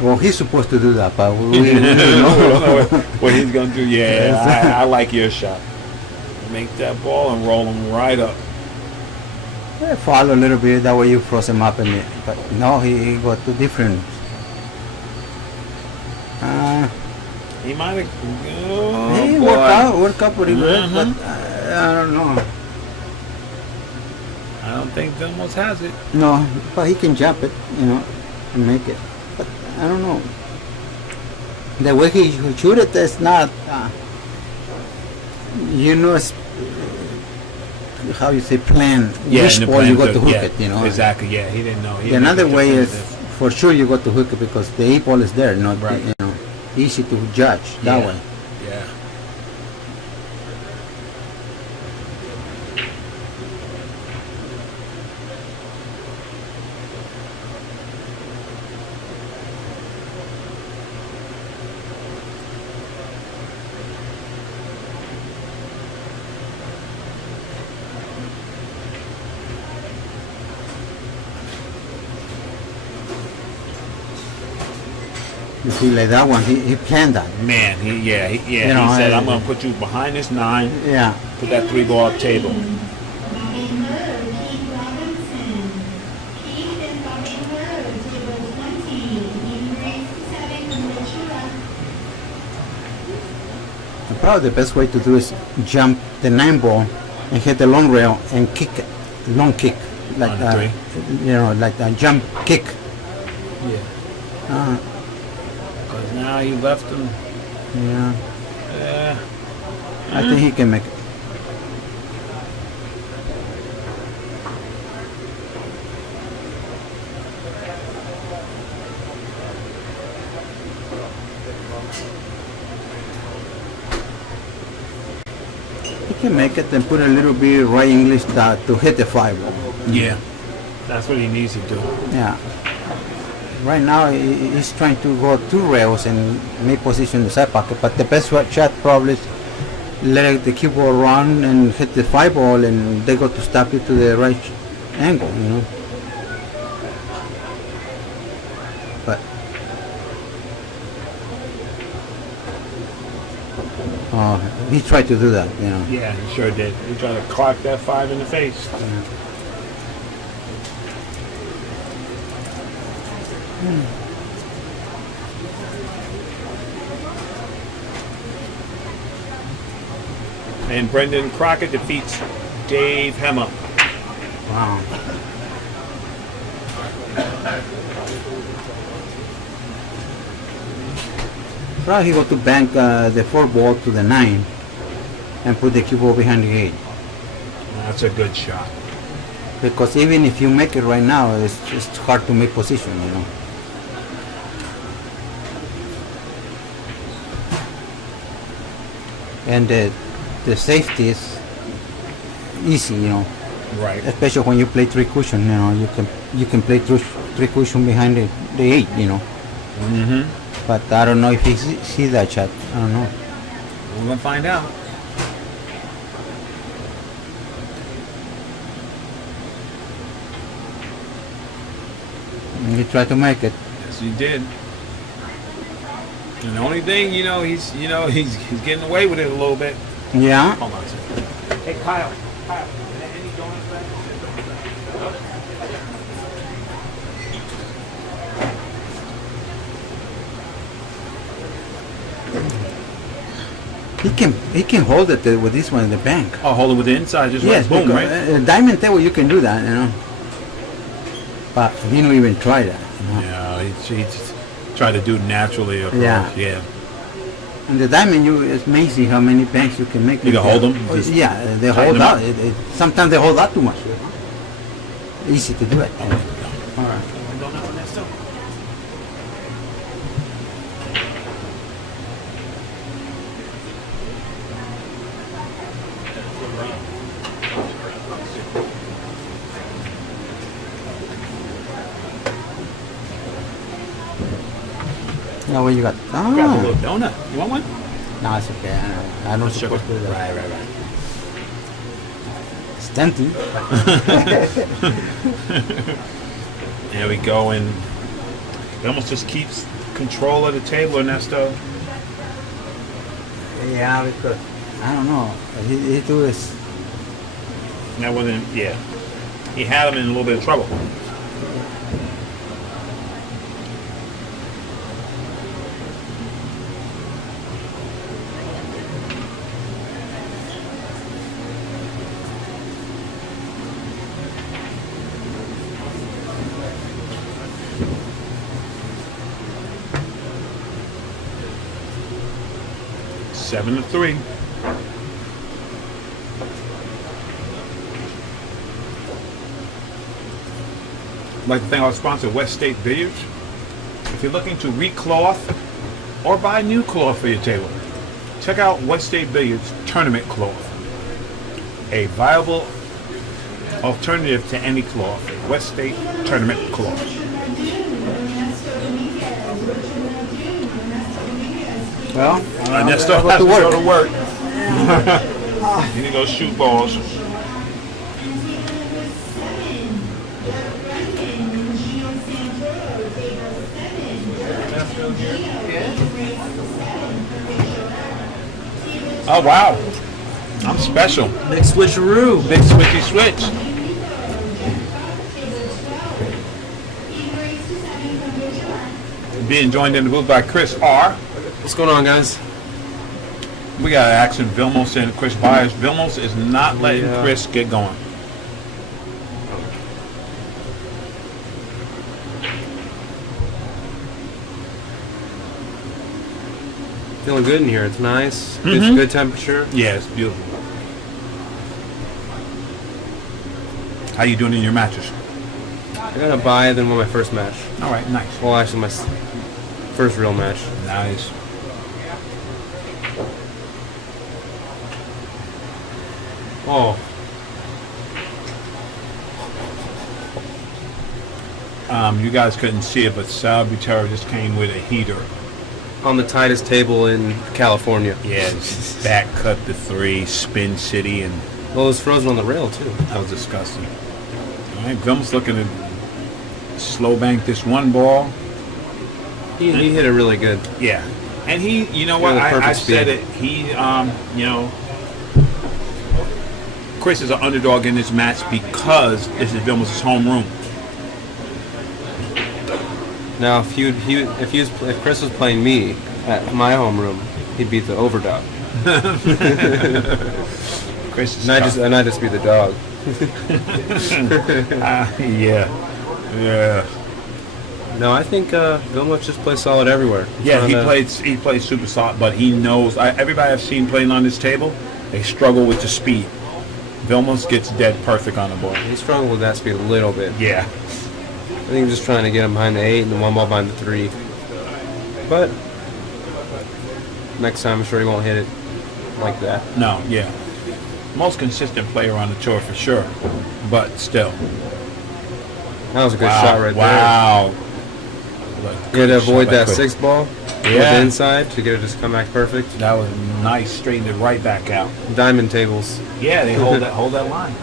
Well, he's supposed to do that, but we don't know. What he's gonna do? Yeah, I like your shot. Make that ball and roll him right up. Follow a little bit, that way you froze him up in it. But no, he got two different. He might have. He worked out pretty good, but I don't know. I don't think Vilmos has it. No, but he can jump it, you know, and make it. But I don't know. The way he shoot it is not. you know, how you say, plan Yeah, which and the ball you plan got to hook yeah, it, you know. Exactly. Yeah, he didn't know. He The didn't another make it way is, definitive. for sure, you got to hook it because the 8 ball is there, not Right. you know, easy to judge that Yeah. way. Yeah. You see, like that one, he planned that. Man, he You know, he said, I- "I'm gonna put you behind this 9, Yeah. put that 3 ball up table." Bobby Hurd, Keith Robinson. Keith and Bobby Hurd, table 20. Even Grace 7 from Ventura. Probably the best way to do is jump the 9 ball and hit the long rail and kick it, long kick, like On the 3? you know, like a jump kick. Yeah. Because now you left him. Yeah, Yeah. I think he can make it. He can make it and put a little bit right English to hit the 5 ball. Yeah. That's what he needs to do. Yeah. Right now he's trying to go 2 rails and make position in the side pocket, but the best shot probably is let the cue ball run and hit the 5 ball, and they got to stop it to the right angle, you know. But he tried to do that, you know. Yeah, he sure did. He tried to clock that 5 in the face. And Brendan Crockett defeats Dave Hema. Wow. Probably he got to bank the 4 ball to the 9 and put the cue ball behind the 8. That's a good shot. Because even if you make it right now, it's just hard to make position, you know. And the safety is easy, you know. Right. Especially when you play 3 cushion, you know, you can play 3 cushion behind the 8, you know. Mm-hmm. But I don't know if he see that shot. I don't know. We're going to find out. And he tried to make it. Yes, he did. And the only thing, he's getting away with it a little bit. Yeah. Hold on a second. Hey, Kyle. Any donuts back? He can hold it with this one in the bank. Oh, hold it with the inside, just Yes, like boom, because, right? diamond table you can do that, you know. But he don't even try that, you know. Yeah, he just tried to do it naturally. Of Yeah. course, yeah. And the diamond, it's amazing how many banks you can make. You with can hold that. them? Oh, Just yeah, they tighten hold them out. up? Sometimes they hold out too much. Easy to do it. All right. Now what you got? Grab a Ah, little donut. You want one? no, it's okay. I don't Sugar. supposed to do that. Right. It's tempting. There we go, and he almost just keeps control of the table, Ernesto. Yeah, because I don't know. He do this. That wasn't, yeah. He had him in a little bit of trouble. Seven to 3. I'd like to thank our sponsor, West State Billiards. If you're looking to recloth or buy new cloth for your table, check out West State Billiards Tournament Cloth. A viable alternative to any cloth. West State Tournament Cloth. Well, Ernesto has to go to work. You need to go shoot balls. Oh wow, I'm special. Big switcheroo. Big switchy switch. Being joined in the booth by Chris R. What's going on, guys? We got action Vilmos and Chris Byers. Vilmos is not letting Yeah. Chris get going. Feeling good in here. It's nice. Mm-hmm. It's good temperature. Yeah, it's beautiful. How you doing in your matches? I got a bye, then won my first match. All right, nice. Well, actually, my first real match. Nice. Oh, You guys couldn't see it, but Sal Butera just came with a heater. on the tightest table in California. Yeah, just back cut the 3, Spin City, and Well, it was frozen on the rail, too. that was disgusting. All right, Vilmos looking to slow bank this one ball. He hit it really good. Yeah, and he, you know what? Yeah, the I perfect said speed. it. He, you know, Chris is an underdog in this match because this is Vilmos' homeroom. Now, if Chris was playing me at my homeroom, he'd beat the overdog, Chris is and I just beat the dog. yeah. No, I think Vilmos just plays solid everywhere. Yeah, he Trying to- plays super solid, but he knows. Everybody I've seen playing on this table, they struggle with the speed. Vilmos gets dead perfect on the ball. He struggled with that speed a little bit. Yeah, I think I'm just trying to get him behind the 8 and the 1 ball behind the 3. But next time, I'm sure he won't hit it like that. no, yeah. Most consistent player on the tour for sure, but still. That was a good Wow, shot right wow. Look, there. You had to good avoid shot by that Chris. 6 ball with Yeah. the inside to get it just come back perfect. That was nice, straightened it right back out. Diamond tables. Yeah, they hold that line.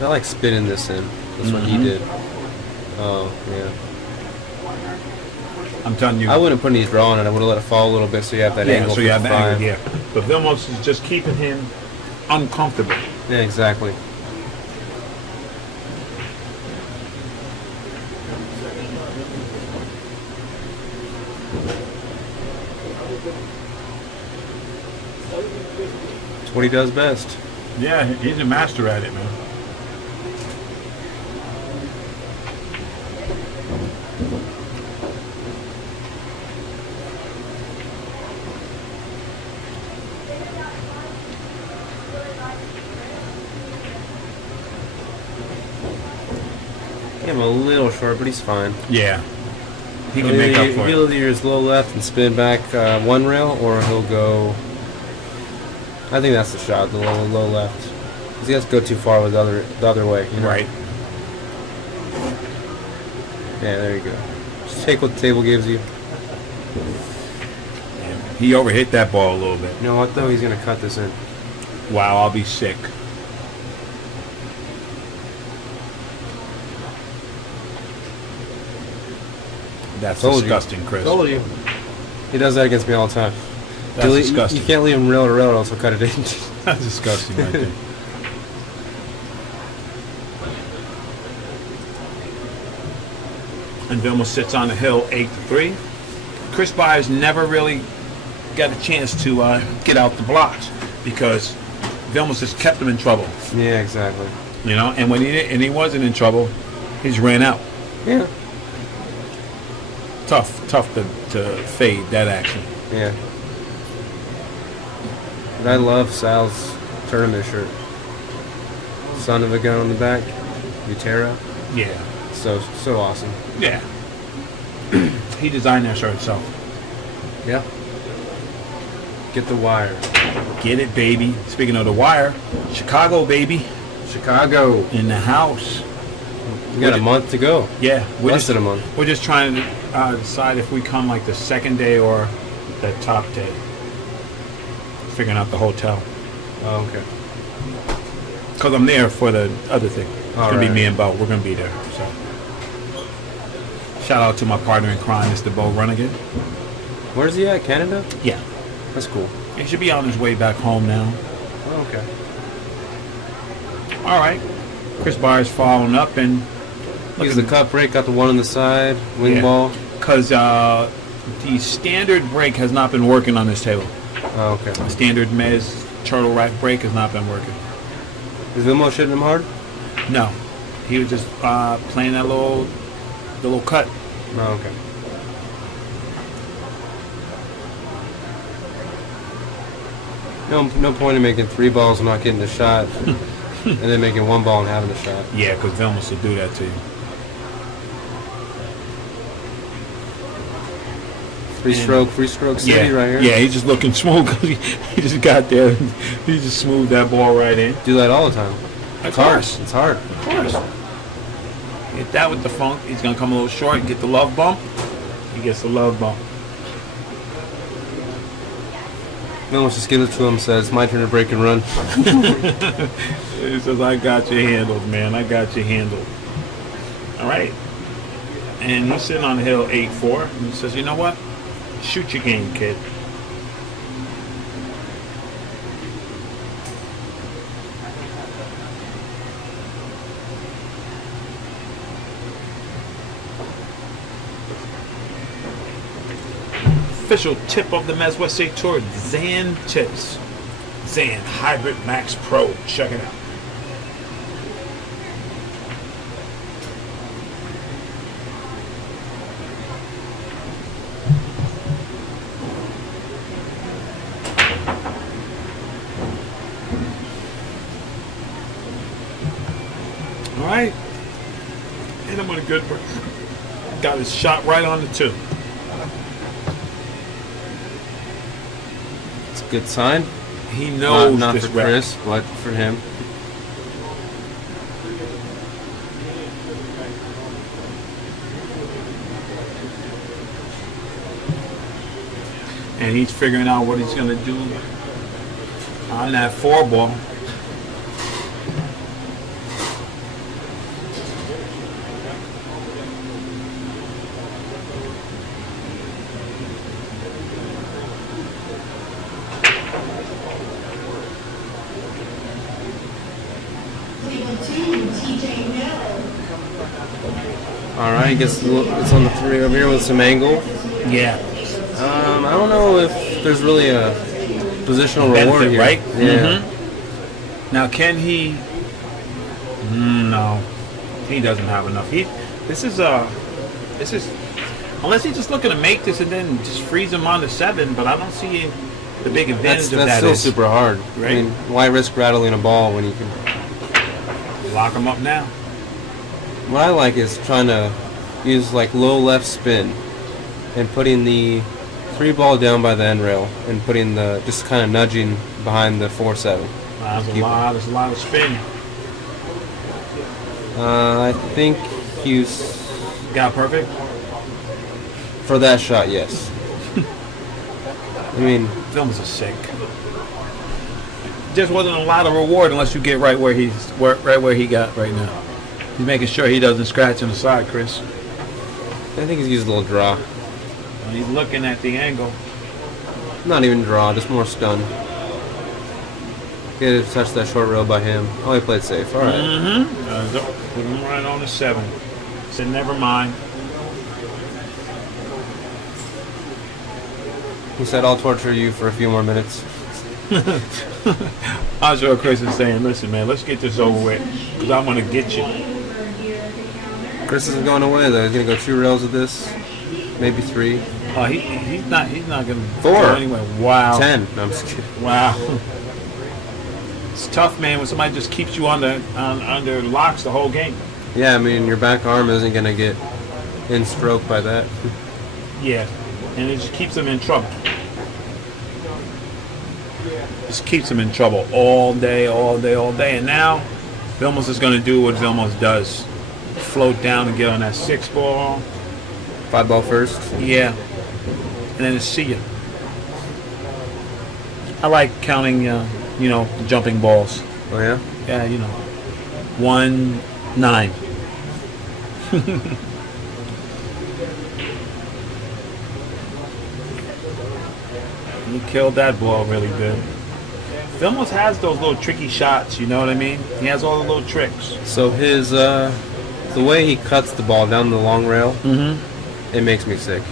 I like spinning this in. That's what Mm-hmm. he did. Oh, yeah. I'm telling you. I wouldn't put any draw on it. I would have let it fall a little bit so you have that Yeah, angle. so you have the 55. angle here. But Vilmos is just keeping him uncomfortable. Yeah, exactly. It's what he does best. Yeah, he's a master at it, man. I'm a little short, but he's fine. Yeah. He can make up for He'll it. either use low left and spin back 1 rail, or he'll go. I think that's the shot, the low left. 'Cause he has to go too far with the other way. You know? Right. Yeah, there you go. Just take what the table gives you. He overhit that ball a little bit. You know what though? He's gonna cut this in. Wow, I'll be sick. That's Told you. disgusting, Chris. Told you. He does that against me all the time. That's You disgusting. can't leave him rail to rail, or else he'll cut it in. That's disgusting right there. And Vilmos sits on the hill 8-3. Chris Byers never really got a chance to get out the blocks because Vilmos just kept him in trouble. Yeah, exactly. You know, and when he wasn't in trouble, he just ran out. Yeah. Tough to fade that action. Yeah. But I love Sal's tournament shirt. Son of a gun on the back. Butera. Yeah. So awesome. Yeah. He designed that shirt himself. Yeah. Get the wire. Get it, baby. Speaking of the wire, Chicago, baby. Chicago. In the house. We got a month to go. Yeah. Less than a month. We're just trying to decide if we come like the second day or the top day. Figuring out the hotel. Oh, okay. Because I'm there for the other thing. It's going to be me and Bo. We're going to be there. So, shout out to my partner in crime, Mr. Bo Runnigan. Where's he at? Canada? Yeah. That's cool. He should be on his way back home now. Oh, okay. All right. Chris Byers following up and Use the cut break, got the one on the side, wing ball. Because the standard break has not been working on this table. Oh, okay. The standard Mez turtle rack break has not been working. Is Vilmos shitting him hard? No. He was just playing that the little cut. Oh, okay. No point in making 3 balls and not getting the shot, and then making 1 ball and having the shot. Yeah, because Vilmos will do that to you. Free stroke city right here. Yeah, he's just looking smooth because he just got there. He just smoothed that ball right in. Do that all the time. Of course. It's hard. Of course. Get that with the funk. He's going to come a little short and get the love bump. He gets the love bump. Vilmos just gives it to him, says, my turn to break and run. He says, I got you handled, man. I got you handled. All right. And he's sitting on the hill 8-4. And he says, you know what? Shoot your game, kid. Official tip of the Mez West State Tour, Zan Tips. Zan Hybrid Max Pro. Check it out. All right. And I'm on a good break. Got his shot right on the 2. It's a good sign. He knows not this for rep. Chris, but for him. And he's figuring out what he's going to do on that 4 ball. Alright, gets it's on the 3 over here with some angle. Yeah. I don't know if there's really a positional reward Benefit, here. right? Yeah. Mm-hmm. Now, can he? No, he doesn't have enough. This is unless he's just looking to make this and then just freeze him on the 7. But I don't see the big advantage of That's that. still is, super hard. right? I mean, why risk rattling a ball when you can? Lock him up now. What I like is trying to use like low left spin and putting the 3 ball down by the end rail and putting the just kind of nudging behind the 4-7. There's a lot of spin. I think he's Got perfect. for that shot. Yes. I mean, Films are sick. Just wasn't a lot of reward unless you get right where he got right now. He's making sure he doesn't scratch on the side, Chris. I think he's used a little draw. And he's looking at the angle. Not even draw, just more stun. Get it to touch that short rail by him. Oh, he played safe. All right. Mm-hmm. Put him right on the 7. Said never mind. He said, "I'll torture you for a few more minutes." I'm sure Chris is saying, listen, man, let's get this over with, because I'm going to get you. Chris isn't going away though. He's gonna go 2 rails with this, maybe 3. He's not going to 4. go anywhere. Wow. 10. No, I'm just kidding. Wow. It's tough, man, when somebody just keeps you under locks the whole game. Yeah, I mean, your back arm isn't gonna get in stroke by that. Yeah, and it just keeps them in trouble. Just keeps them in trouble all day, all day, all day. And now, Vilmos is going to do what Vilmos does. Float down and get on that 6 ball. 5 ball first. Yeah. And then see you. I like counting, jumping balls. Oh yeah. Yeah, 1, 9. He killed that ball really good. He almost has those little tricky shots, you know what I mean? He has all the little tricks. So his the way he cuts the ball down the long rail, it makes me sick.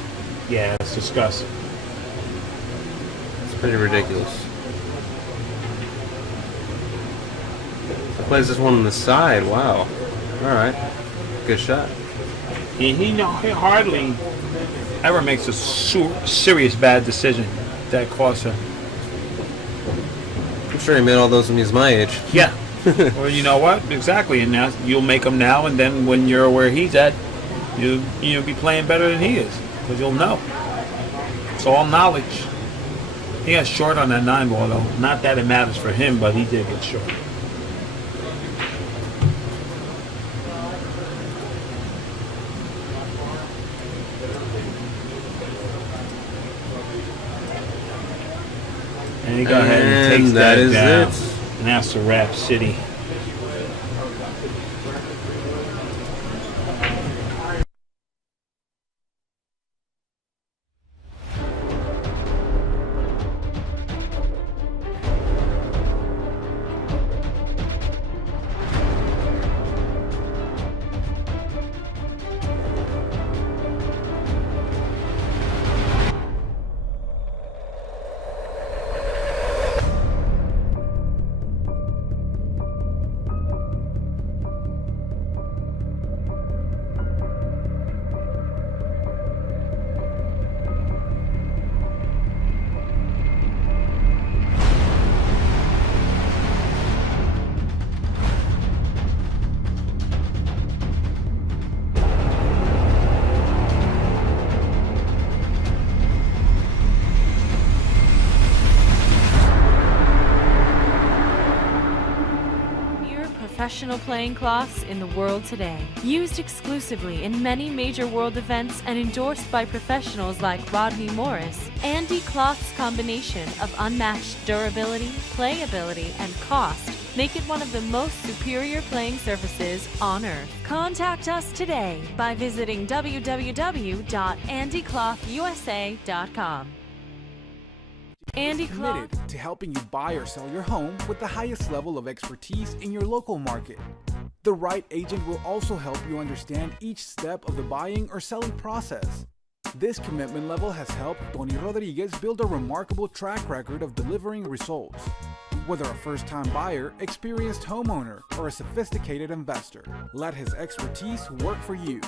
Yeah, it's disgusting. It's pretty ridiculous. He plays this one on the side. Wow. All right. Good shot. He hardly ever makes a serious bad decision that costs him. I'm sure he made all those when he was my age. Yeah. Well, you know what? Exactly. And now you'll make them now, and then when you're where he's at, you'll be playing better than he is, because you'll know. It's all knowledge. He got short on that 9 ball, though. Not that it matters for him, but he did get short. And he go ahead and takes that is down. it. And that's the Rap City. Professional playing cloths in the world today. Used exclusively in many major world events and endorsed by professionals like Rodney Morris, Andy Cloth's combination of unmatched durability, playability, and cost make it one of the most superior playing surfaces on Earth. Contact us today by visiting www.andyclothusa.com. Andy Cloth Committed to helping you buy or sell your home with the highest level of expertise in your local market. The right agent will also help you understand each step of the buying or selling process. This commitment level has helped Tony Rodriguez build a remarkable track record of delivering results. Whether a first-time buyer, experienced homeowner, or a sophisticated investor, let his expertise work for you.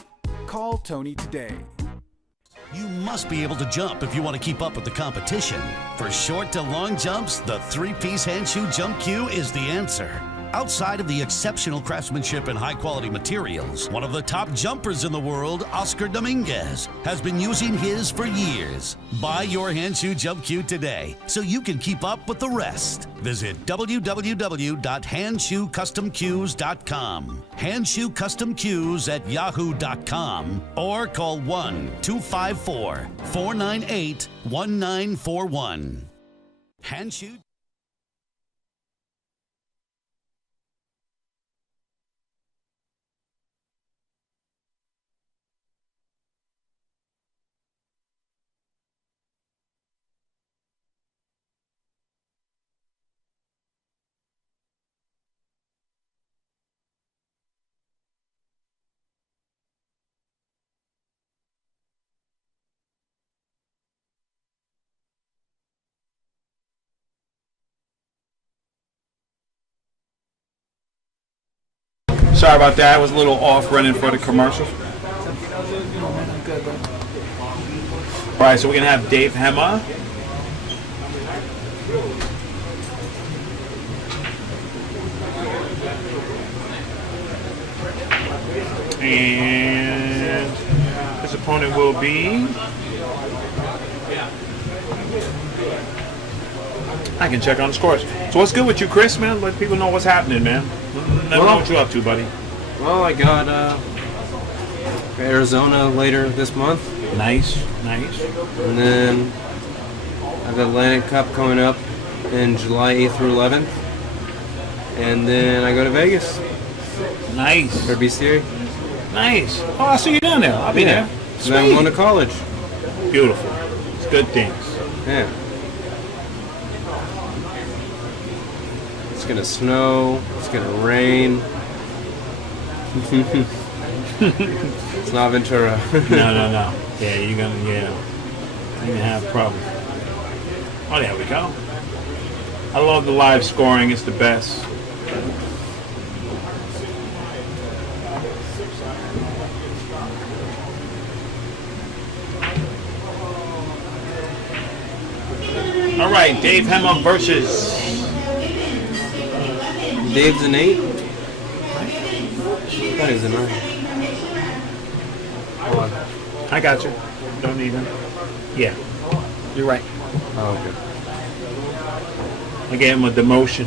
Call Tony today. You must be able to jump if you want to keep up with the competition. For short to long jumps, the 3-piece hand shoe jump cue is the answer. Outside of the exceptional craftsmanship and high-quality materials, one of the top jumpers in the world, Oscar Dominguez, has been using his for years. Buy your hand shoe jump cue today so you can keep up with the rest. Visit www.handshoecustomcues.com, handshoecustomcues@yahoo.com, or call 1-254-498-1941. Handshoe. Sorry about that. I was a little off running for the commercials. All right, so we're gonna have Dave Hema. And his opponent will be. I can check on the scores. So what's good with you, Chris, man? Let people know what's happening, man. Let me know what you're up to, buddy. Well, I got Arizona later this month. Nice, nice. And then I've got Atlantic Cup coming up in July 8th through 11th. And then I go to Vegas Nice. for BCA. Nice. Oh, I'll see you down there. I'll be there. And then I'm going to college. Beautiful. It's good things. Yeah. It's going to snow. It's going to rain. It's not Ventura. No. Yeah, you're gonna have problems. Oh, there we go. I love the live scoring. It's the best. All right, Dave Hema versus. Dave's an 8. I thought he was a 9. Hold on. I got you. Don't need him. Yeah, you're right. Oh, okay. I gave him a demotion.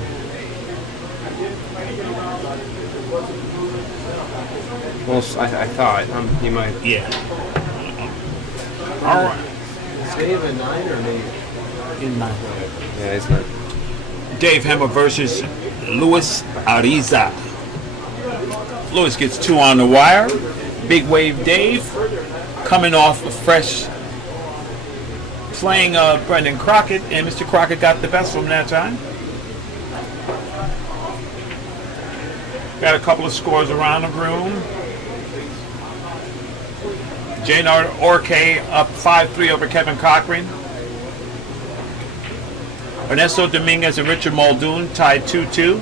Well, I thought he might. Yeah. All right. Is Dave a 9 or an 8? He's not. Yeah, he's not. Dave Hema versus Luis Ariza. Luis gets 2 on the wire. Big Wave Dave coming off a fresh playing Brendan Crockett, and Mr. Crockett got the best of him that time. Got a couple of scores around the room. Jaynard Orke up 5-3 over Kevin Cochran. Ernesto Dominguez and Richard Muldoon tied 2-2.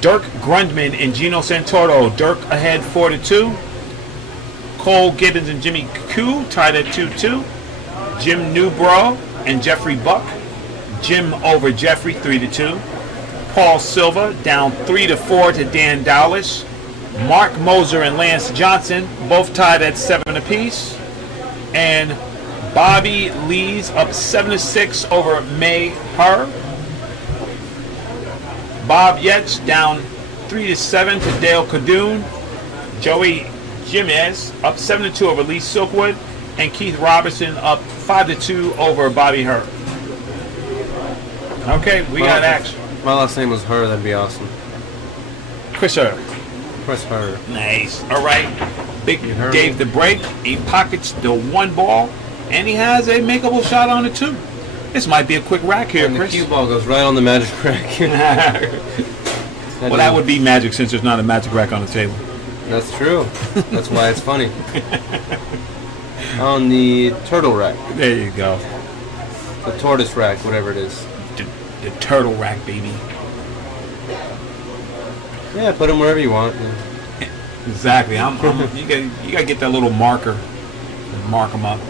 Dirk Grundman and Gino Santoro. Dirk ahead 4-2. Cole Gibbons and Jimmy Koo tied at 2-2. Jim Newbrough and Jeffrey Buck. Jim over Jeffrey 3-2. Paul Silva down 3-4 to Dan Dowlish. Mark Moser and Lance Johnson both tied at 7 apiece. And Bobby Lees up 7-6 over May Herr. Bob Yetch down 3-7 to Dale Cadoon. Joey Jimenez up 7-2 over Lee Silkwood. And Keith Robertson up 5-2 over Bobby Herr. Okay, we got action. If my last name was Herr, that'd be awesome. Chris Herr. Chris Herr. Nice. All right. Big Dave the break. He pockets the 1 ball, and he has a makeable shot on the 2. This might be a quick rack here, And the Chris. cue ball goes right on the magic rack. Well, that would be magic since there's not a magic rack on the table. That's true. That's why it's funny. On the turtle rack. There you go. The tortoise rack, whatever it is. The turtle rack, baby. Yeah, put them wherever you want. Yeah. Exactly. You gotta get that little marker and mark them up.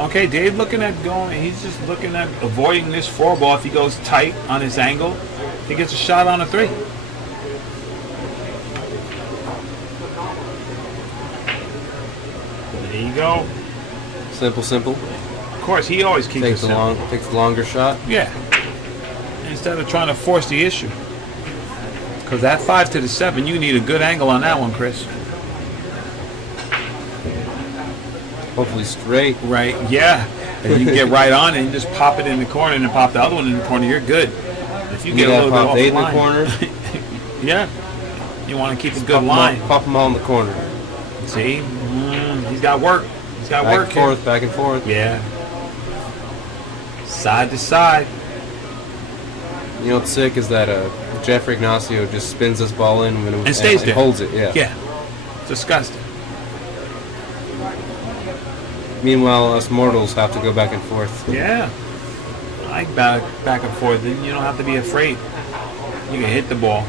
Okay, Dave looking at going. He's just looking at avoiding this 4 ball. If he goes tight on his angle, he gets a shot on a 3. There you go. Simple. Of course, he always keeps it simple. Takes the longer shot. Yeah. Instead of trying to force the issue. Because that 5 to the 7, you need a good angle on that one, Chris. Hopefully straight. Right, yeah. And you can get right on it and just pop it in the corner and then pop the other one in the corner, you're good. If you get a little bit off the in the line, corner. yeah. You want to keep a good line. Pop them all in the corner. See? He's got work. He's got work here. Back and forth. Yeah. Side to side. You know what's sick is that Jeffrey Ignacio just spins this ball in when And stays there. Holds it, yeah. Yeah. It's disgusting. Meanwhile, us mortals have to go back and forth. Yeah. I like back and forth. Then you don't have to be afraid. You can hit the ball.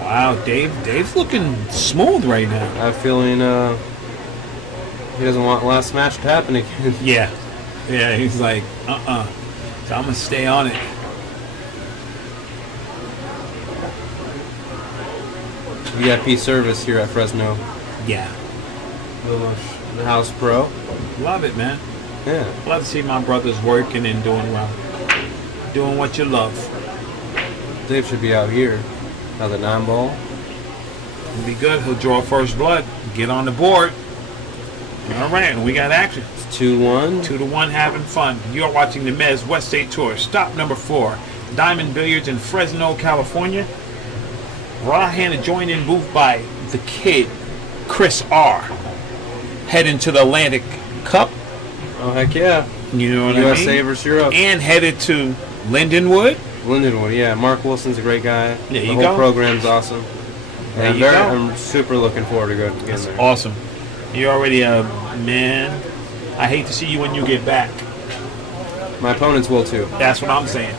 Wow, Dave's looking smooth right now. I have a feeling he doesn't want last match to happen again. Yeah, he's like, So I'm gonna stay on it. VIP service here at Fresno. Yeah, Vilmos, the house pro. love it, man. Yeah. Love to see my brothers working and doing well, doing what you love. Dave should be out here. Another 9-ball. It'll be good. He'll draw first blood. Get on the board. All right, we got action. It's 2-1. 2-1, having fun. You're watching the Mez West State Tour. Stop number 4. Diamond Billiards in Fresno, California. Raw-handed joined-in booth by the kid, Chris R. Heading to the Atlantic Cup. Oh, heck yeah. You know what I USA mean? versus Europe. And headed to Lindenwood. Lindenwood, yeah. Mark Wilson's a great guy. There the you whole go. program's awesome. There And you go. I'm super looking forward to getting there. Awesome. You're already a man. I hate to see you when you get back. My opponents will too. That's what I'm saying.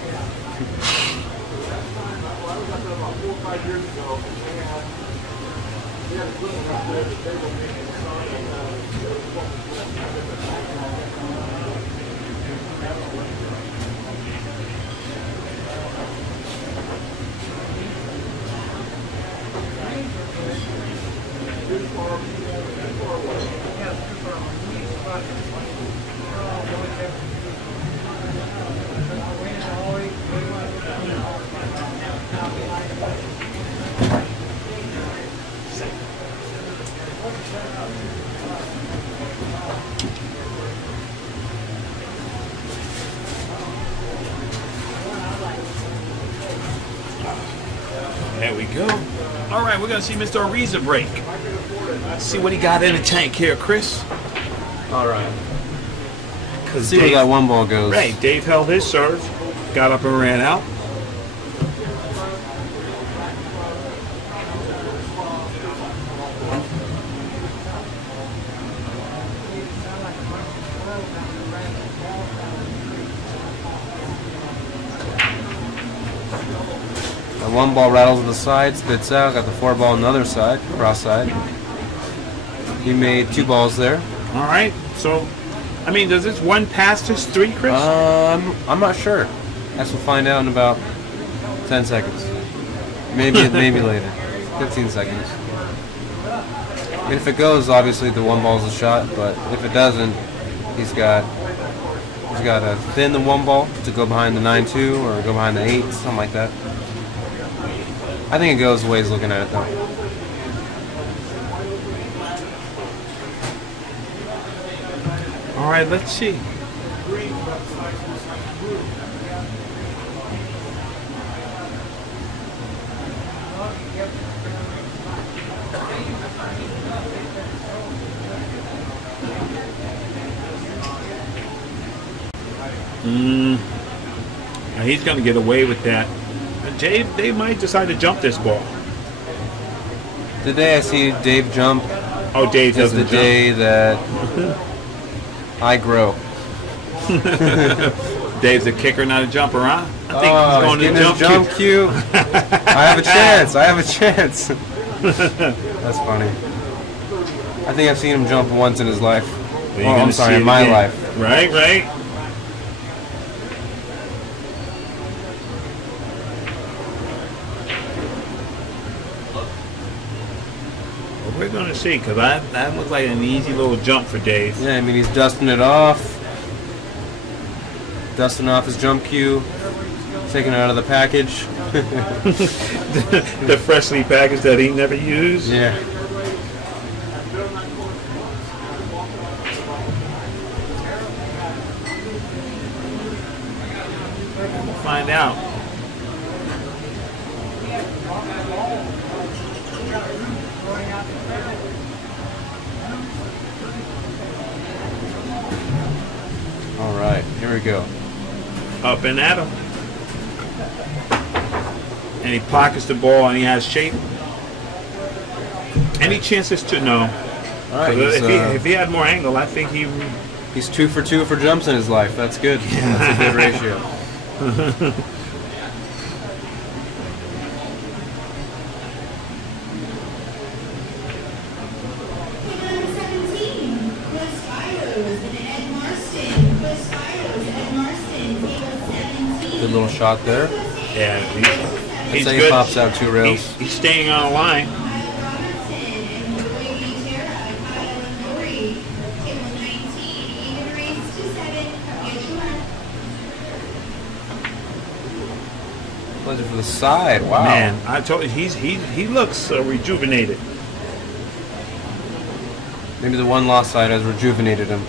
There we go. All right, we're going to see Mr. Ariza break. Let's see what he got in the tank here, Chris. All right. Because See where that 1-ball goes. Right, Dave held his serve, got up and ran out. The 1-ball rattles to the side, spits out. Got the 4-ball on the other side, cross side. He made 2 balls there. All right, so, I mean, does this one pass this 3, Chris? I'm not sure. Guess we'll find out in about 10 seconds. Maybe later. 15 seconds. And if it goes, obviously the 1-ball's a shot. But if it doesn't, he's got to thin the 1-ball to go behind the 9-2 or go behind the 8, something like that. I think it goes the way he's looking at it, though. All right, let's see. Now he's going to get away with that. Dave might decide to jump this ball. The day I see Dave jump Oh, Dave is doesn't the day that I grow. Dave's a kicker, not a jumper, huh? I think Oh, he's going he's to getting his jump jump cue. I have a chance. I have a chance. That's funny. I think I've seen him jump once in his life. Well, you're Oh, gonna I'm sorry, see it in my again. life. Right. Well, we're going to see, because that looks like an easy little jump for Dave. Yeah, I mean, he's dusting it off. Dusting off his jump cue. Taking it out of the package. The freshly packaged that he never used. Yeah. We'll find out. All right, here we go. Up and at him. And he pockets the ball and he has shape. Any chances to no. All right. So If he had more angle, I think he's 2 for 2 for jumps in his life. That's good. That's a good ratio. 17, Chris Byers and Ed Marston. Chris Byers, Ed Marston, table 17. Good little shot there. yeah, he's Say good. he pops out 2 rails. He's staying on the line. Kyle Robertson and Joey Terra. Kyle and Lori, table 19. Even race to 7. Come get your mark. Plays it for the side. Wow. Man, I told you he looks rejuvenated. Maybe the one lost side has rejuvenated him.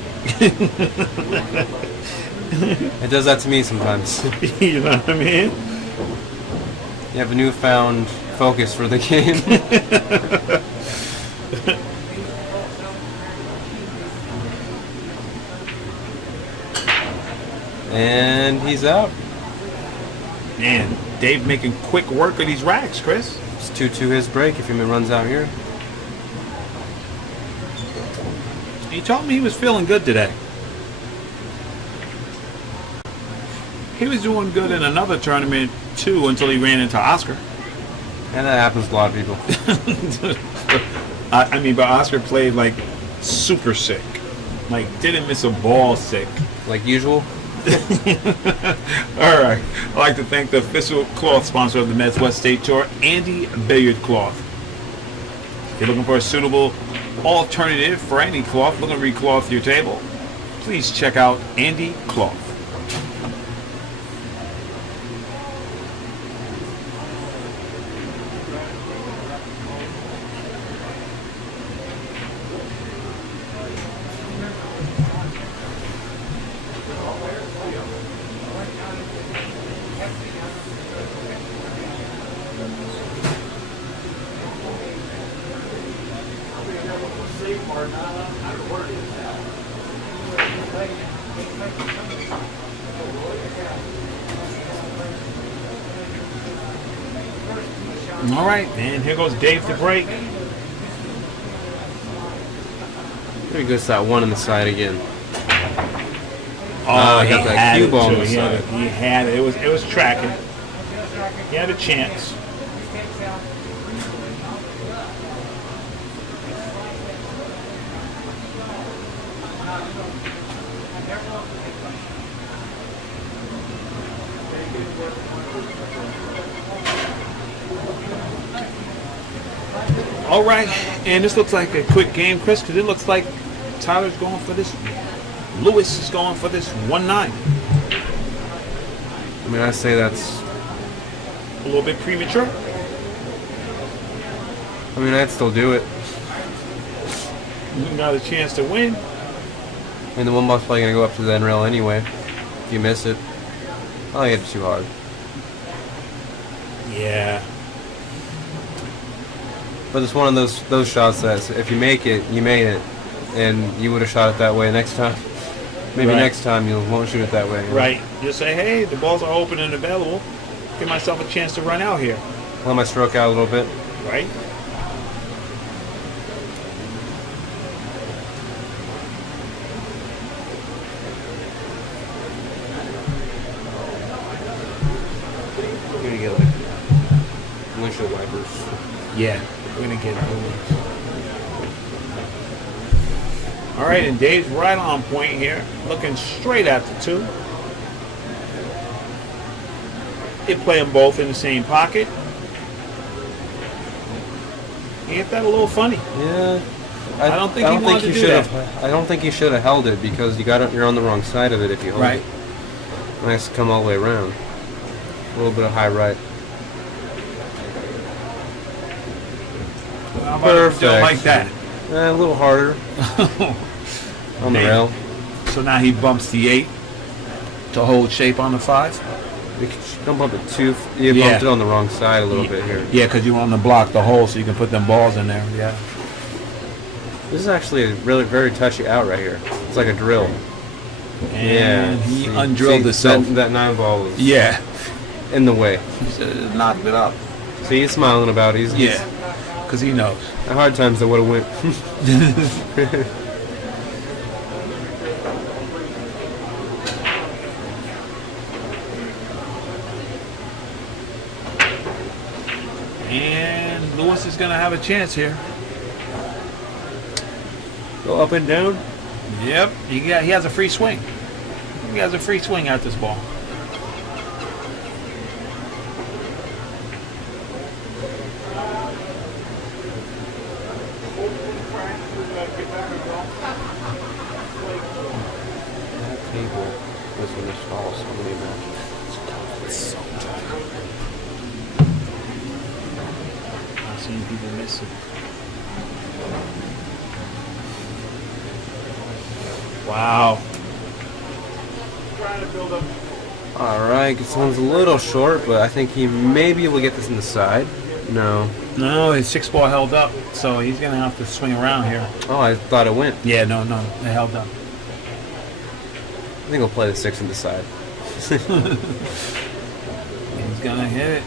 It does that to me sometimes. You know what I mean? You have a newfound focus for the game. And he's out. Man, Dave making quick work of these racks, Chris. It's 2-2 his break if he runs out here. He told me he was feeling good today. He was doing good in another tournament too until he ran into Oscar. And that happens to a lot of people. I mean, but Oscar played like super sick. Like didn't miss a ball sick. Like usual. All right. I'd like to thank the official cloth sponsor of the Mets West State Tour, Andy Billiard Cloth. If you're looking for a suitable alternative for any cloth, looking to recloth your table, please check out Andy Cloth. All right, and here goes Dave to break. There he goes, that one on the side again. Oh, he got that cue ball on the side. He had it. It was tracking. He had a chance. All right, and this looks like a quick game, Chris, because it looks like Tyler's going for this. Lewis is going for this 1-9. I mean, I say that's... A little bit premature. I mean, I'd still do it. You got a chance to win. I mean, the one ball's probably going to go up to the end rail anyway. If you miss it. I don't hit it too hard. Yeah. But it's one of those shots that if you make it, you made it. And you would have shot it that way next time. Maybe Right. next time you won't shoot it that way. Right. Just say, hey, the balls are open and available. Give myself a chance to run out here. Let my stroke out a little bit. Right? We're going to get like windshield wipers. Yeah. We're going to get those. All right, and Dave's right on point here. Looking straight at the two. They play them both in the same pocket. Ain't that a little funny? Yeah. I don't think he wanted to do should that. have. I don't think you should have held it because you're on the wrong side of it if you hold Right. it. It has to come all the way around. A little bit of high right. How about if you don't like that? A little harder on the Man. rail. So now he bumps the 8 to hold shape on the 5. You don't bump it too. You Yeah. bumped it on the wrong side a little bit here. Yeah, because you want to block the hole so you can put them balls in there. Yeah. This is actually a really very touchy out right here. It's like a drill. And he see- undrilled see, himself. That 9 ball was Yeah. in the way. He should have knocked it up. See, he's smiling about it. He's Yeah. because he knows. At hard times, I would have went. And Lewis is going to have a chance here. Go up and down. Yep, he has a free swing. He has a free swing at this ball. That table was going to stall so many matches. I've seen people miss it. Wow. All right, this one's a little short, but I think he may be able to get this in the side. No. No, his 6 ball held up, so he's going to have to swing around here. Oh, I thought it went. Yeah, no, it held up. I think I'll play the 6 in the side. He's going to hit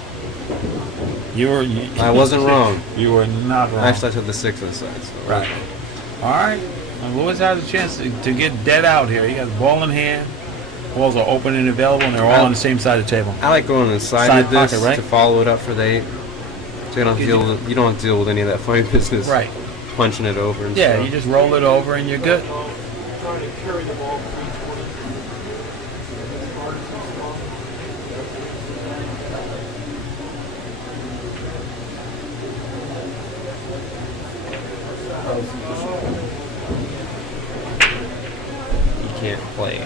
it. I wasn't wrong. You were not wrong. Actually, I took the 6 in the side. So. Right. All right. Well, Lewis has a chance to get dead out here. He has the ball in hand. Balls are open and available, and they're all on the same side of the table. I like going on the side Side of this pocket, right? to follow it up for the 8. So you don't have to deal with any of that funny business. Right. Punching it over and Yeah, stuff. you just roll it over and you're good. You can't play.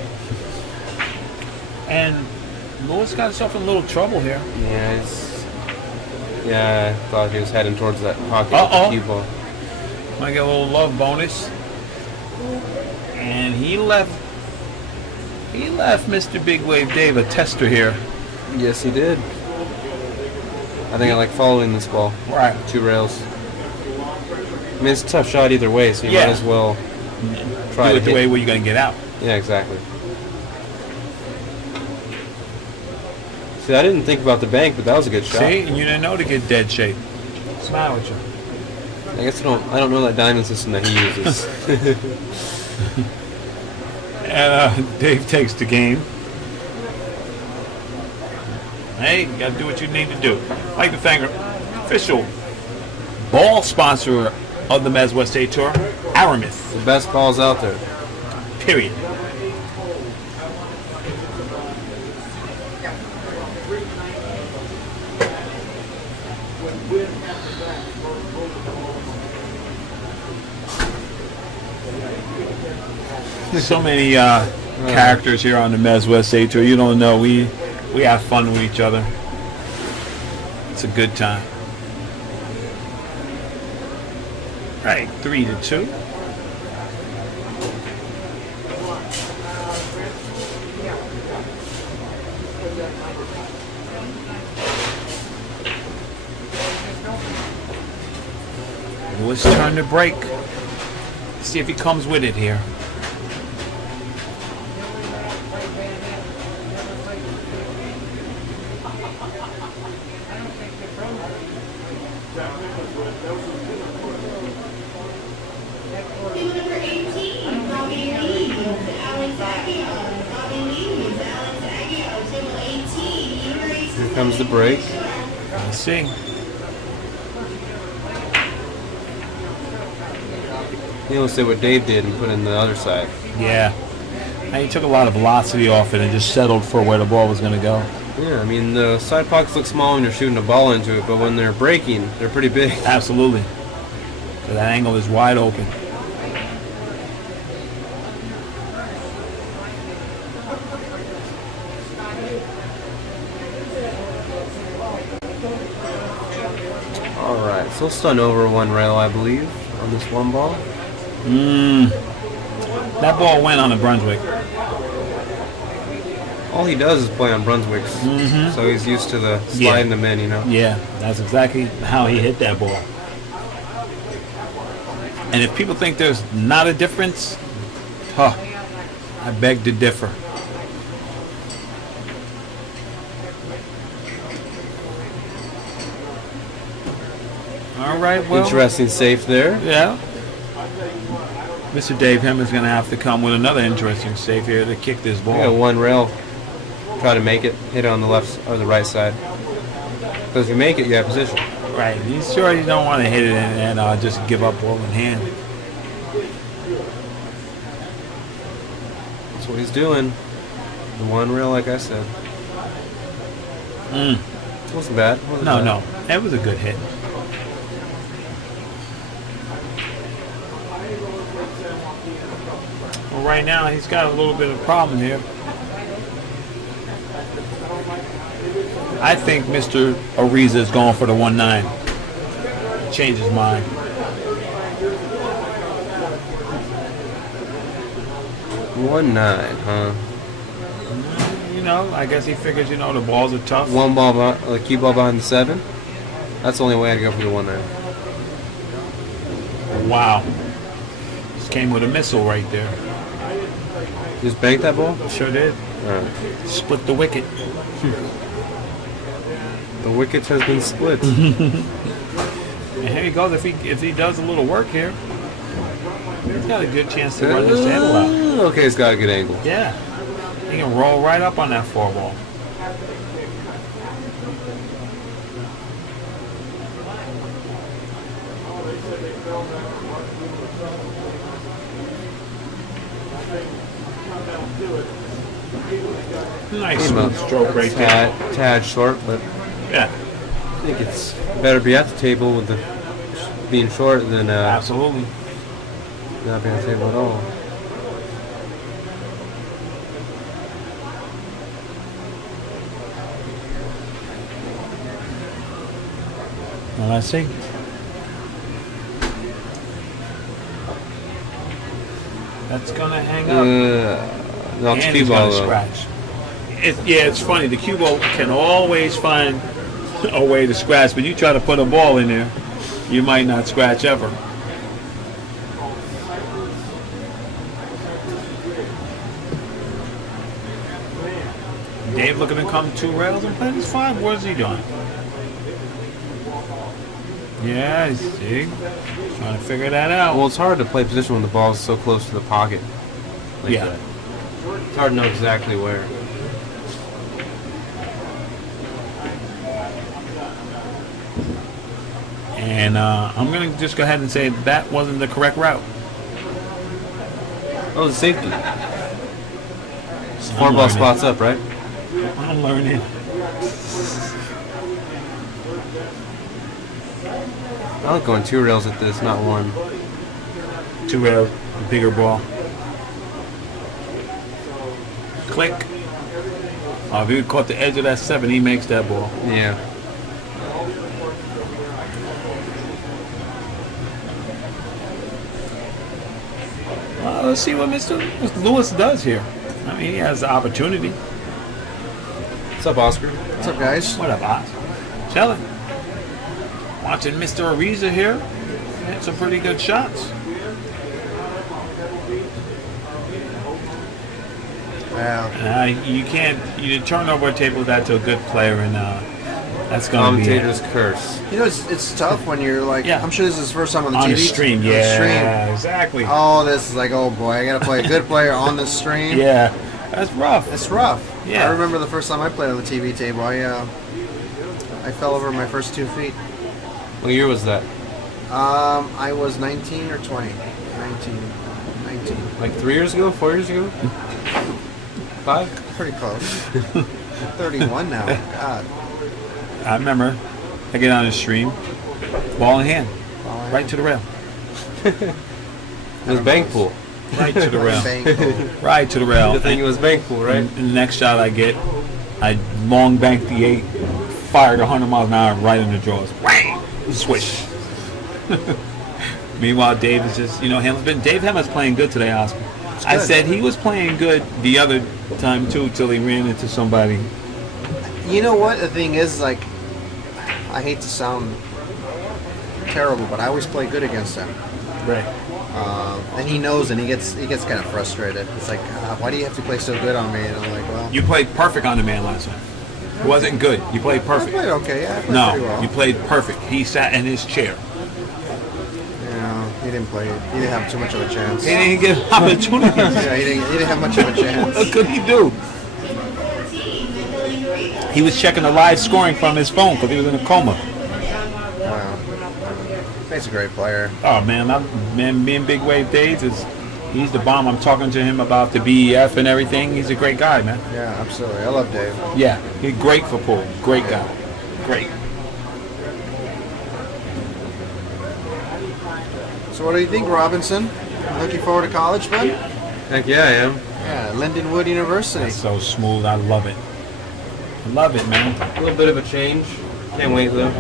And Lewis got himself in a little trouble here. Yeah, I thought he was heading towards that pocket with the cue ball. Might get a little love bonus. And he left Mr. Big Wave Dave a tester here. Yes, he did. I think I like following this ball. Right. 2 rails. I mean, it's a tough shot either way, so you might as well try Do to it the way where you're going to get out. Yeah, exactly. See, I didn't think about the bank, but that was a good shot. See, and you didn't know to get dead shape. What's the matter with you? I guess I don't know that diamond system that he uses. And Dave takes the game. Hey, you got to do what you need to do. I'd like to thank our official ball sponsor of the Mez West A Tour, Aramis. The best balls out there. Period. So many characters here on the Mez West A Tour. You don't know. We have fun with each other. It's a good time. Right, 3-2. Lewis turn to break. See if he comes with it here. Team number 18, Robbie Leeds, Alex Aguilar. Robbie Leeds, Alex Aguilar. Table 18, injuries. Here comes the break. Let's see. You almost did what Dave did and put in the other side. Yeah. And he took a lot of velocity off it and just settled for where the ball was going to go. Yeah, I mean, the side pockets look small when you're shooting a ball into it, but when they're breaking, they're pretty big. Absolutely. So that angle is wide open. All right, so stun over 1 rail, I believe, on this 1 ball. That ball went on the Brunswick. All he does is play on Brunswicks, so he's used to the sliding them in, you know. Yeah, that's exactly how he hit that ball. And if people think there's not a difference, I beg to differ. All All right, well. Interesting safe there. Yeah. Mr. Dave Hem is going to have to come with another interesting save here to kick this ball. You got one rail. Try to make it. Hit it on the left or the right side. Because if you make it, you have position. Right. He's sure you don't want to hit it and just give up ball in hand. That's what he's doing. The one rail, like I said. Wasn't bad. Wasn't bad. No. That was a good hit. Well, right now, he's got a little bit of a problem here. I think Mr. Ariza is going for the 1-9. Change his mind. One nine, huh? You know, I guess he figures, the balls are tough. One ball, like cue ball behind the 7. That's the only way I'd go for the 1-9. Wow. Just came with a missile right there. Just bank that ball? Sure did. Split the wicket. The wicket has been split. And here he goes. If he does a little work here, he's got a good chance to run this handle out. Okay, he's got a good angle. Yeah. He can roll right up on that 4 ball. Nice smooth stroke right there. Tad short, but Yeah, I think it's better be at the table with the being short than absolutely. not being at the table at all. Well, let's see. That's gonna hang up. No, And it's he's cue ball gonna though. scratch. It's funny. The cue ball can always find a way to scratch, but you try to put a ball in there, you might not scratch ever. Dave looking to come 2 rails and play this 5. What is he doing? Yeah, see, trying to figure that out. Well, it's hard to play position when the ball's so close to the pocket. Like Yeah. that. It's hard to know exactly where. And I'm going to just go ahead and say that wasn't the correct route. Oh, the safety. It's 4 ball spots up, right? I'm learning. I like going 2 rails at this, not 1. 2 rails, a bigger ball. Click. If he caught the edge of that 7, he makes that ball. Yeah. Let's see what Mr. Lewis does here. I mean, he has the opportunity. What's up, Oscar? What's up, guys? What up, Oz? Chilling. Watching Mr. Ariza here. Had some pretty good shots. Yeah. You turn over a table with that to a good player, and that's going to be Commentator's curse. You know, it's tough when you're like, Yeah. I'm sure this is his first time on the on TV. the stream. on the Yeah, stream. exactly. Oh, this is like, oh boy, I gotta play a good player on the stream. Yeah, that's rough. It's rough. Yeah. I remember the first time I played on the TV table, I fell over my first 2 feet. What year was that? I was 19 or 20. 19. Like 3 years ago? 4 years ago? 5? Pretty close. 31 now. God. I remember. I get on the stream, ball in hand, Ball in right to the rail, It was bank pool. right to the rail, Bang, boom. right to the rail. The thing was bank pool, right? And the next shot I get, I long banked the 8, fired 100 miles an hour right in the drawers. Whang! Swish. Meanwhile, Dave is just, Dave Hemmer's playing good today, Oscar. I good. said he was playing good the other time too, till he ran into somebody. You know what? The thing is, like, I hate to sound terrible, but I always play good against him. Right. And he knows, and he gets kind of frustrated. It's like, why do you have to play so good on me? And I'm like, well, You played perfect on the man last night. It wasn't good. You played I perfect. played okay. Yeah, I played No, pretty well. you played perfect. He sat in his chair. He didn't play it. He didn't have too much of a chance. He didn't get opportunities. Yeah, he didn't have much of a chance. What could he do? He was checking the live scoring from his phone because he was in a coma. Wow. He's a great player. Oh man, me and Big Wave Dave he's the bomb. I'm talking to him about the BEF and everything. He's a great guy, man. Yeah, absolutely. I love Dave. Yeah, he's great for pool. Great guy. Great. So what do you think, Robinson? Looking forward to college, bud? Heck yeah, I am. Yeah, Lindenwood University. That's so smooth. I love it. I love it, man. A little bit of a change. Can't wait though.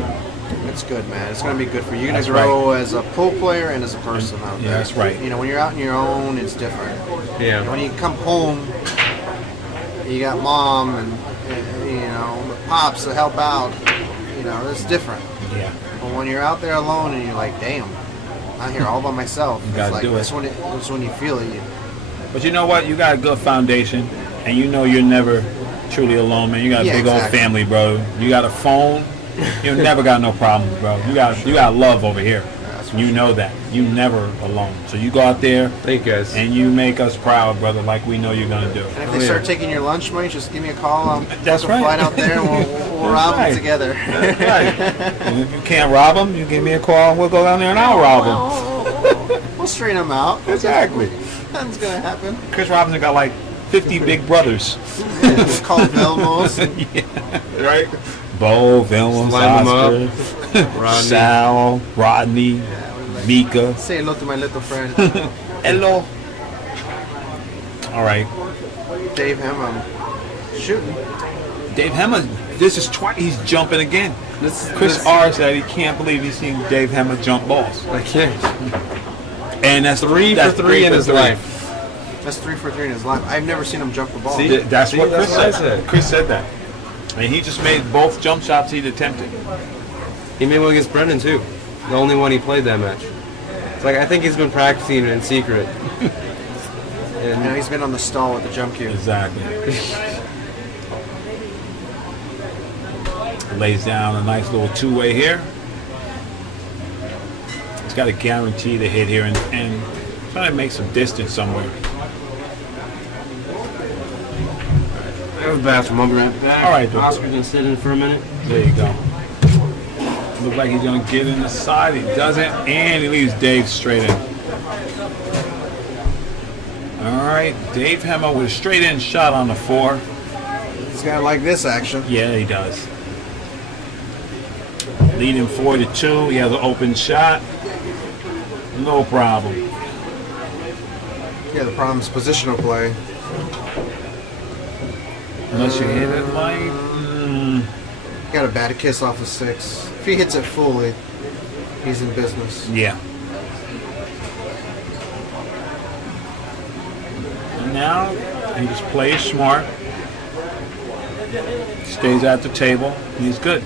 It's good, man. It's going to be good for you That's to grow as a pool player and as a person out there. Yeah, that's right. You know, when you're out on your own, it's different. Yeah. When you come home, you got mom and you know, pops to help out. You know, it's different. Yeah. But when you're out there alone and you're like, damn, I'm here all by myself. You gotta it's like, do it. That's when you feel it. But you know what? You got a good foundation, and you know you're never truly alone, man. You got a big old family, bro. You got a phone. You never got no problems, bro. You got love over here. You know that. You never alone. So you go out there. Thank you guys. And you make us proud, brother, like we know you're gonna do. And if they start taking your lunch money, just give me a call. That's right. Fly out there and we'll rob them together. That's right. And if you can't rob them, you give me a call and we'll go down there and I'll rob them. We'll straighten them out. Exactly. Nothing's gonna happen. Chris Robinson got like 50 big brothers. It's called Vilmos. Yeah, right? Bo, Vilmos, Oscar, Sal, Rodney, Mika. Say hello to my little friend. Hello. All right. Dave Hemmam. Shooting. Dave Hemmam, this is twice. He's jumping again. Chris R said he can't believe he's seen Dave Hemmam jump balls. I can't. And that's 3 for 3 in his life. That's 3 for 3 in his life. I've never seen him jump the ball. See, that's what Chris what I said. said. Chris said that. And he just made both jump shots he'd attempted. He made one against Brendan too. The only one he played that match. It's like I think he's been practicing in secret. And now he's been on the stall with the jump cue. Exactly. Lays down a nice little two-way here. He's got to guarantee the hit here and try to make some distance somewhere. I have a bathroom. I'll be right back. All right, Oscar's gonna sit in for a minute. There you go. Looks like he's gonna get in the side. He doesn't, and he leaves Dave straight in. All right, Dave Hemmam with a straight in shot on the 4. He's got like this action. Yeah, he does. Leading 4-2. He has an open shot. No problem. Yeah, the problem is positional play. Unless you hit it like. Got a bad kiss off the 6. If he hits it fully, he's in business. Yeah. And now he just plays smart. Stays at the table. He's good.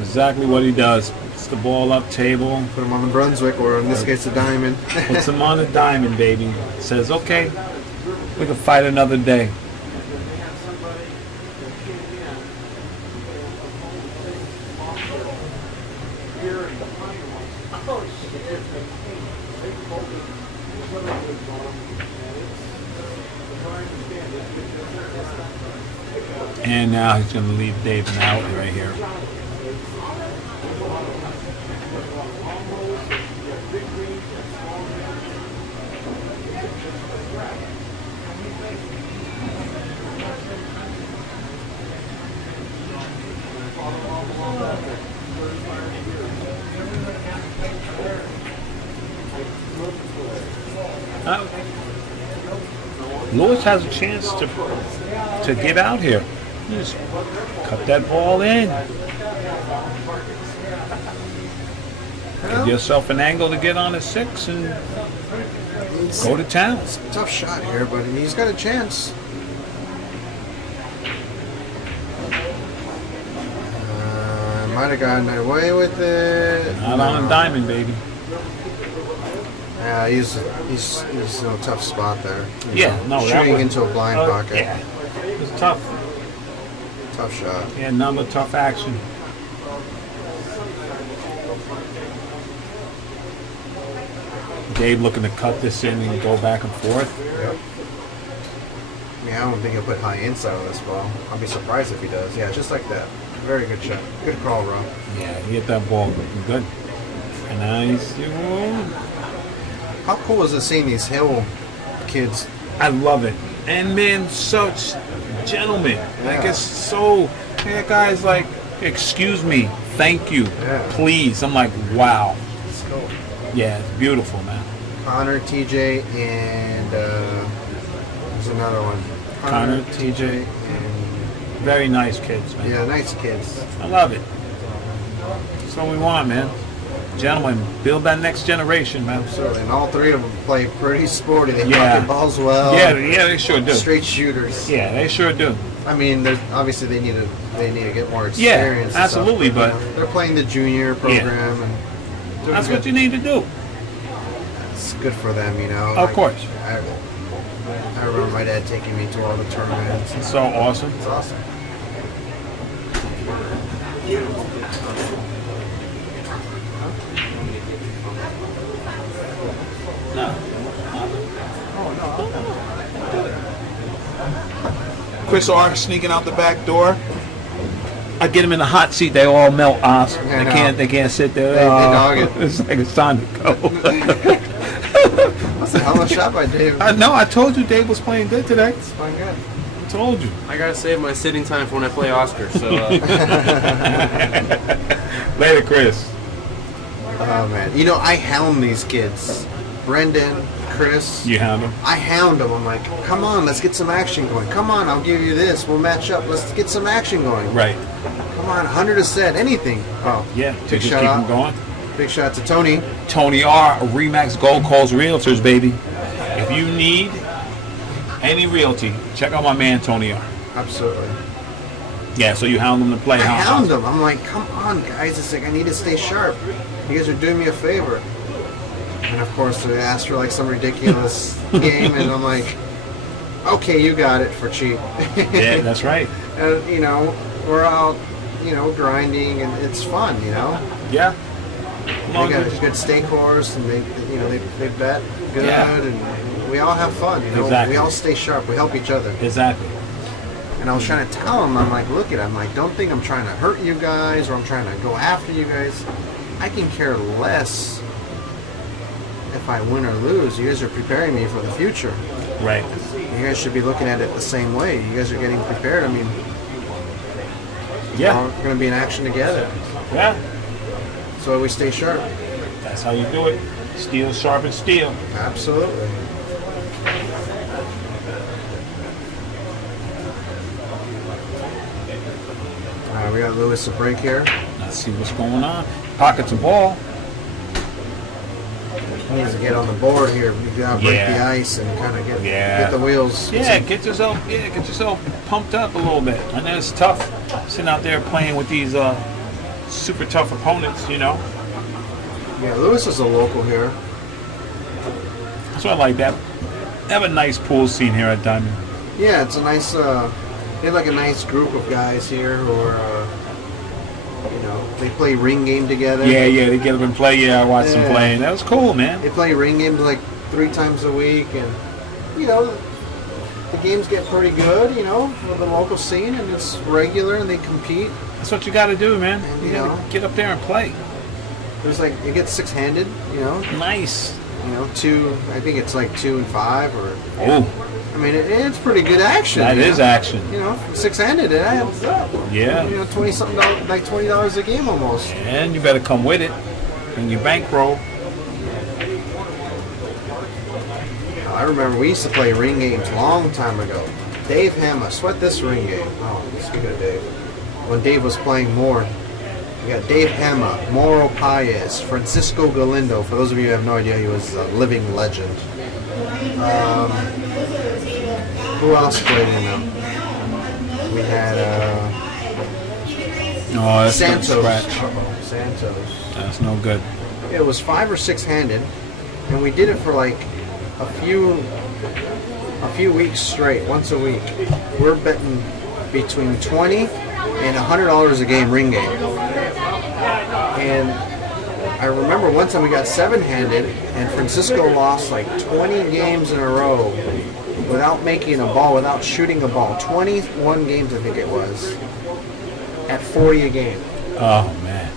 Exactly what he does. Puts the ball up table. Put him on the Brunswick, or in this case, the diamond. Puts him on the diamond, baby. Says, okay, we can fight another day. And now he's going to leave Dave out right here. Lewis has a chance to get out here. You just cut that ball in. Give yourself an angle to get on a 6 and go to town. It's a tough shot here, but he's got a chance. Might have gotten away with it. Not on a diamond, baby. Yeah, he's in a tough spot there. Yeah, no, that shooting was, into a blind pocket. Yeah, it was tough. Tough shot. Yeah, another tough action. Dave looking to cut this in and go back and forth. Yep. Yeah, I don't think he'll put high inside on this ball. I'll be surprised if he does. Yeah, just like that. Very good shot. Good call, Ron. Yeah, he hit that ball good. And now he's. How cool is it seeing these Hill kids? I love it. And man, such gentlemen. Like Yeah. it's so. That guy's like, excuse me, thank you, Yeah. please. I'm like, wow. Let's go. Yeah, it's beautiful, man. Connor, TJ, and there's another one. Connor, TJ, and Very nice kids, man. yeah, nice kids. I love it. That's what we want, man. Gentlemen, build that next generation, man. Absolutely. And all three of them play pretty sporty. They Yeah. pocket balls well. Yeah, they sure do. Straight shooters. Yeah, they sure do. I mean, there's obviously they need to get more Yeah, experience. and stuff, absolutely, but- you know, they're playing the junior program, and doing That's good. what you need to do. It's good for them, you know. Of course. I remember my dad taking me to all the tournaments. It's so awesome. It's awesome. Chris R sneaking out the back door. I get them in the hot seat. They all melt. I know. They can't sit there. They dog it. It's like it's time to go. That's a hell of a shot by Dave. I know. I told you Dave was playing good today. It's fine, good. I told you. I gotta save my sitting time for when I play Oscar. So Later, Chris. Oh man, you know I hound these kids, Brendan, Chris. You have him. I hound them. I'm like, come on, let's get some action going. Come on, I'll give you this. We'll match up. Let's get some action going. Right. Come on, 100 a set, anything. Oh, Yeah. To big just shout keep out. him going. Big shout out to Tony. Tony R. Remax Gold Calls Realtors, baby. If you need any realty, check out my man Tony R. Absolutely. Yeah. So you hound him to play. I hound them. I'm like, come on, guys. It's like I need to stay sharp. You guys are doing me a favor. And of course, they asked for like some ridiculous game, and I'm like, okay, you got it for cheap. Yeah, that's right. And you know, we're out, you know, grinding, and it's fun, you know. Yeah. They got a good stake horse, and they bet good, Yeah. and we all have fun, you know. Exactly. We all stay sharp. We help each other. Exactly. And I was trying to tell them, I'm like, look I'm like, don't think I'm trying to hurt you guys or I'm trying to go after you guys. I can care less if I win or lose. You guys are preparing me for the future. Right. You guys should be looking at it the same way. You guys are getting prepared. I mean, Yeah. we're going to be in action together. Yeah. So we stay sharp. That's how you do it. Steel sharpens steel. Absolutely. All right, we got Lewis a break here. Let's see what's going on. Pockets of ball. He needs to get on the board here. We got to break Yeah. the ice and kind of get Yeah. the wheels. Yeah, get yourself pumped up a little bit. I know it's tough sitting out there playing with these super tough opponents, you know. Yeah, Lewis is a local here. That's why I like that. They have a nice pool scene here at Diamond. Yeah, it's a nice. They have like a nice group of guys here who are, you know, they play ring game together. Yeah, they get up and play. Yeah, I watched them Yeah. play. That was cool, man. They play ring games like 3 times a week, and you know, the games get pretty good. You know, with the local scene, and it's regular, and they compete. That's what you got to do, man. And, You you got know. to get up there and play. There's like it gets 6-handed. You know, Nice. two. I think it's like 2 and 5, or Oh, I mean, it's pretty good action. that you is know? action. You know, 6-handed, it adds up. Yeah. You know, $20-something, like $20 a game almost. And you better come with it. And your bankroll. I remember we used to play ring games a long time ago. Dave Hamma, sweat this ring game. Oh, speaking of Dave. When Dave was playing more, we got Dave Hamma, Mauro Paez, Francisco Galindo. For those of you who have no idea, he was a living legend. Who else played in them? We had Oh, that's gonna Santos. scratch. Santos. That's no good. It was 5 or 6-handed, and we did it for like a few weeks straight, once a week. We're betting between $20 and $100 a game ring game. And I remember one time we got 7-handed, and Francisco lost like 20 games in a row without making a ball, without shooting a ball. 21 games, I think it was, at 40 a game. Oh man.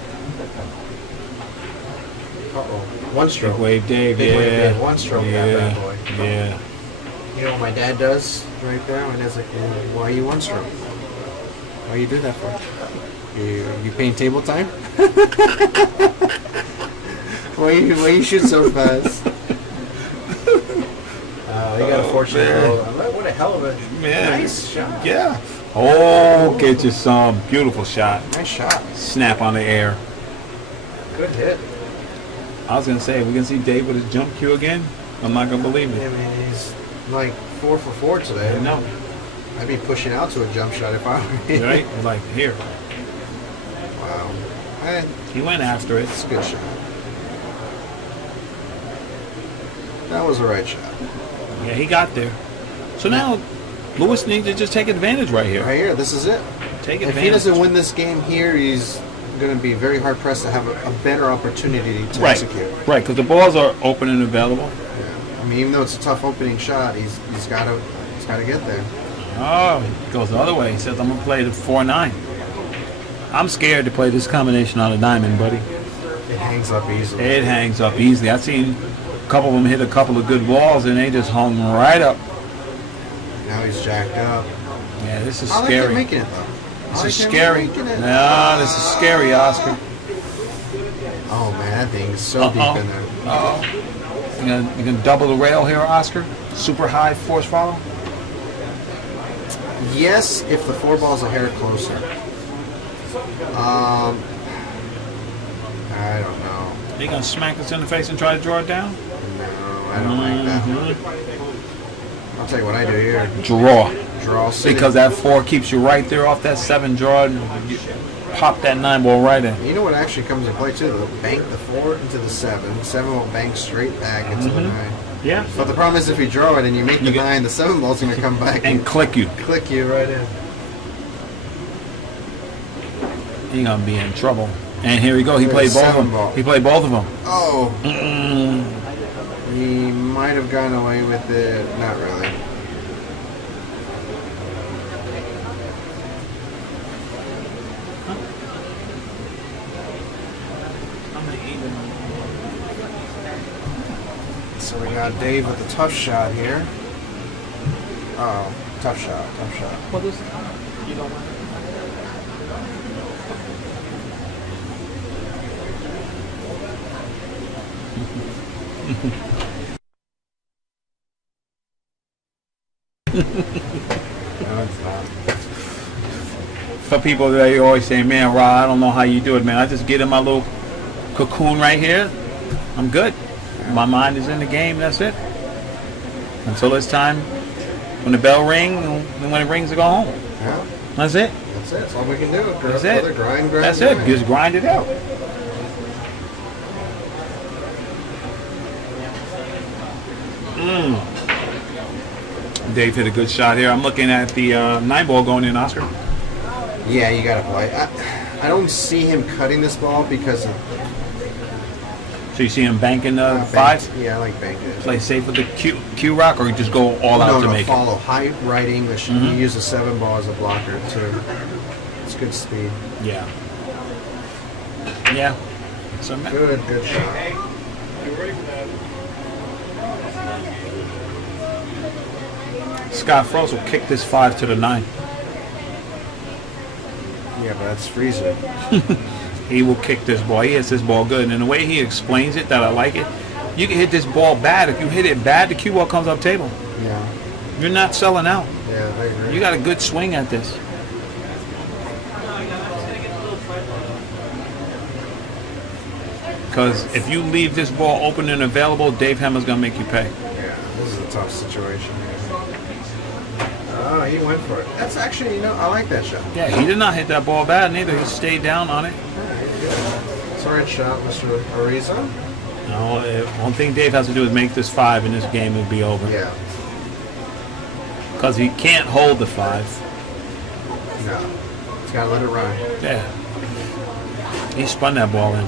Uh-oh. One stroke. Big wave Dave, Big wave yeah. Dave. One stroke, that bad boy. Yeah. You know what my dad does right there? My dad's like, well, why are you one stroke? Why you do that for? You paying table time? why you shoot so fast? You got a fortunate goal. What a hell of a nice shot. Yeah. Oh, get you some. Beautiful shot. Nice shot. Snap on the air. Good hit. I was going to say, we're going to see Dave with his jump cue again. I'm not going to believe I it. mean, he's like 4 for 4 today. No. I'd be pushing out to a jump shot if I were him. Right? Like, here. Wow. He went after it. It's a good shot. That was the right shot. Yeah, he got there. So now, Lewis needs to just take advantage right here. Right here, this is it. Take If advantage. he doesn't win this game here, he's going to be very hard pressed to have a better opportunity to execute. Right, because the balls are open and available. Yeah. I mean, even though it's a tough opening shot, he's got to get there. Oh, he goes the other way. He says, I'm going to play the 4-9. I'm scared to play this combination on a diamond, buddy. It hangs up easily. It hangs up easily. I've seen a couple of them hit a couple of good balls, and they just hung right up. Now he's jacked up. Yeah, this is I like scary. him making it, though. This is scary. No, this is scary, Oscar. Oh, man, that thing is so deep in there. Uh-oh. You gonna double the rail here, Oscar? Super high force follow? Yes, if the 4 ball's a hair closer. I don't know. Are you gonna smack this in the face and try to draw it down? No, I don't like that. I'll tell you what I do here. Draw. Draw. Because that 4 keeps you right there off that 7 draw, and you pop that 9 ball right in. You know what actually comes into play too? They'll bank the 4 into the 7. 7 will bank straight back into the 9. Yeah. But the problem is if you draw it and you make the 9, the 7 ball's going to come back And click you. click you right in. You're gonna be in trouble. And here we go. He played both of them. Ball. He played both of them. Oh. He might have gotten away with it. Not really. So we got Dave with a tough shot here. Oh, tough shot, tough shot. What is you don't want No, it's not. For people that always say, man, Rod, I don't know how you do it, man. I just get in my little cocoon right here. I'm good. My mind is in the game. That's it. Until it's time, when the bell rings, and when it rings, to go home. Yeah, That's it. that's it. That's all we can do. That's Brother, it. Grind, That's grind. it. Just grind it out. Dave hit a good shot here. I'm looking at the 9 ball going in, Oscar. Yeah, you got to play. I don't see him cutting this ball because of So you see him banking the bank. 5? Yeah, I like banking it. Play safe with the Q rock, or you just go all out to make follow. High right English. You use a 7 ball as a blocker too. It's good speed. it? Yeah. Yeah. So, Good shot. Scott Frost will kick this 5 to the 9. Yeah, but that's freezer. He will kick this ball. He hits this ball good. And the way he explains it, that I like it, you can hit this ball bad. If you hit it bad, the cue ball comes up table. Yeah, You're not selling out. yeah, I agree. You got a good swing at this. Because if you leave this ball open and available, Dave Hemmer's going to make you pay. Yeah, this is a tough situation. Oh, he went for it. That's actually, I like that shot. Yeah, he did not hit that ball bad neither. He stayed down on it. It's a right shot, Mr. Ariza. No, one thing Dave has to do is make this 5 and this game will be over. Yeah. Because he can't hold the 5. No. He's got to let it run. Yeah. He spun that ball in.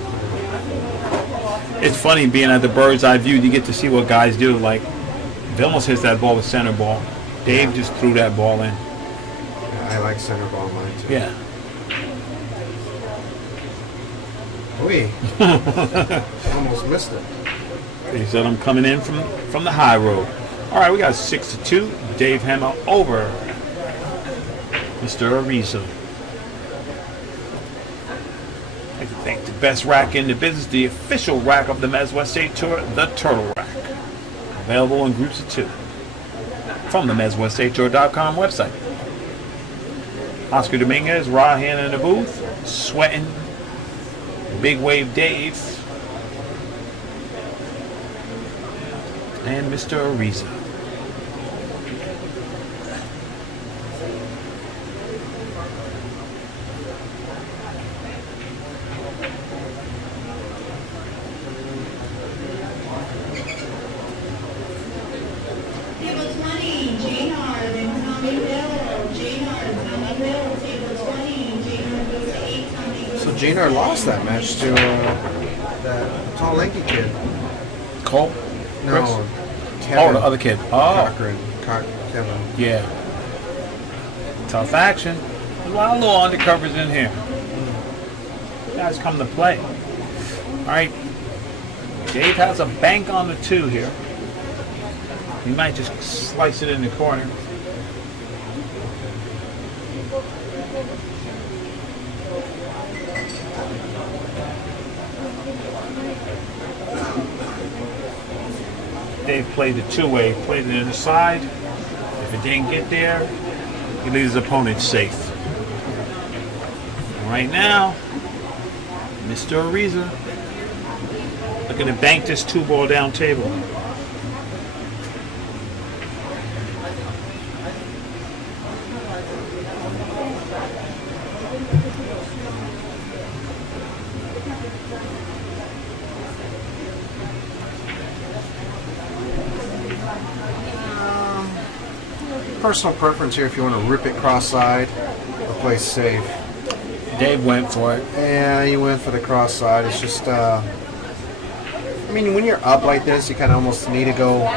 It's funny being at the bird's eye view. You get to see what guys do. Like Vilmos hits that ball with center ball. Dave just threw that ball in. Yeah, I like center ball mine too. Yeah. Wee. Almost missed it. He said I'm coming in from the high road. All right, we got 6-2. Dave Hammer over Mr. Ariza. I'd like to thank the best rack in the business, the official rack of the Mez West State Tour, the Turtle Rack. Available in groups of 2 from the MezWestStateTour.com website. Oscar Dominguez, Rahan in the booth, sweating. Big Wave Dave. And Mr. Ariza. Table 20, Jaynard and Tommy Bill. Jaynard, Tommy Bill. Table 20, Jaynard goes to 8, Tommy goes So to Jaynard 7. lost that match to that tall, lanky kid. Cole? No, Chris? Kevin. Oh, the other kid. Oh, Cochran. Kevin. yeah. Tough action. A lot of little undercovers in here. Guys come to play. All right. Dave has a bank on the 2 here. He might just slice it in the corner. Dave played the 2-way, played it in the side. If it didn't get there, he leaves his opponent safe. And right now, Mr. Ariza looking to bank this 2-ball down table. Personal preference here if you want to rip it cross-side or play safe. Dave went for it. Yeah, he went for the cross-side. It's just, I mean, when you're up like this, you kind of almost need to go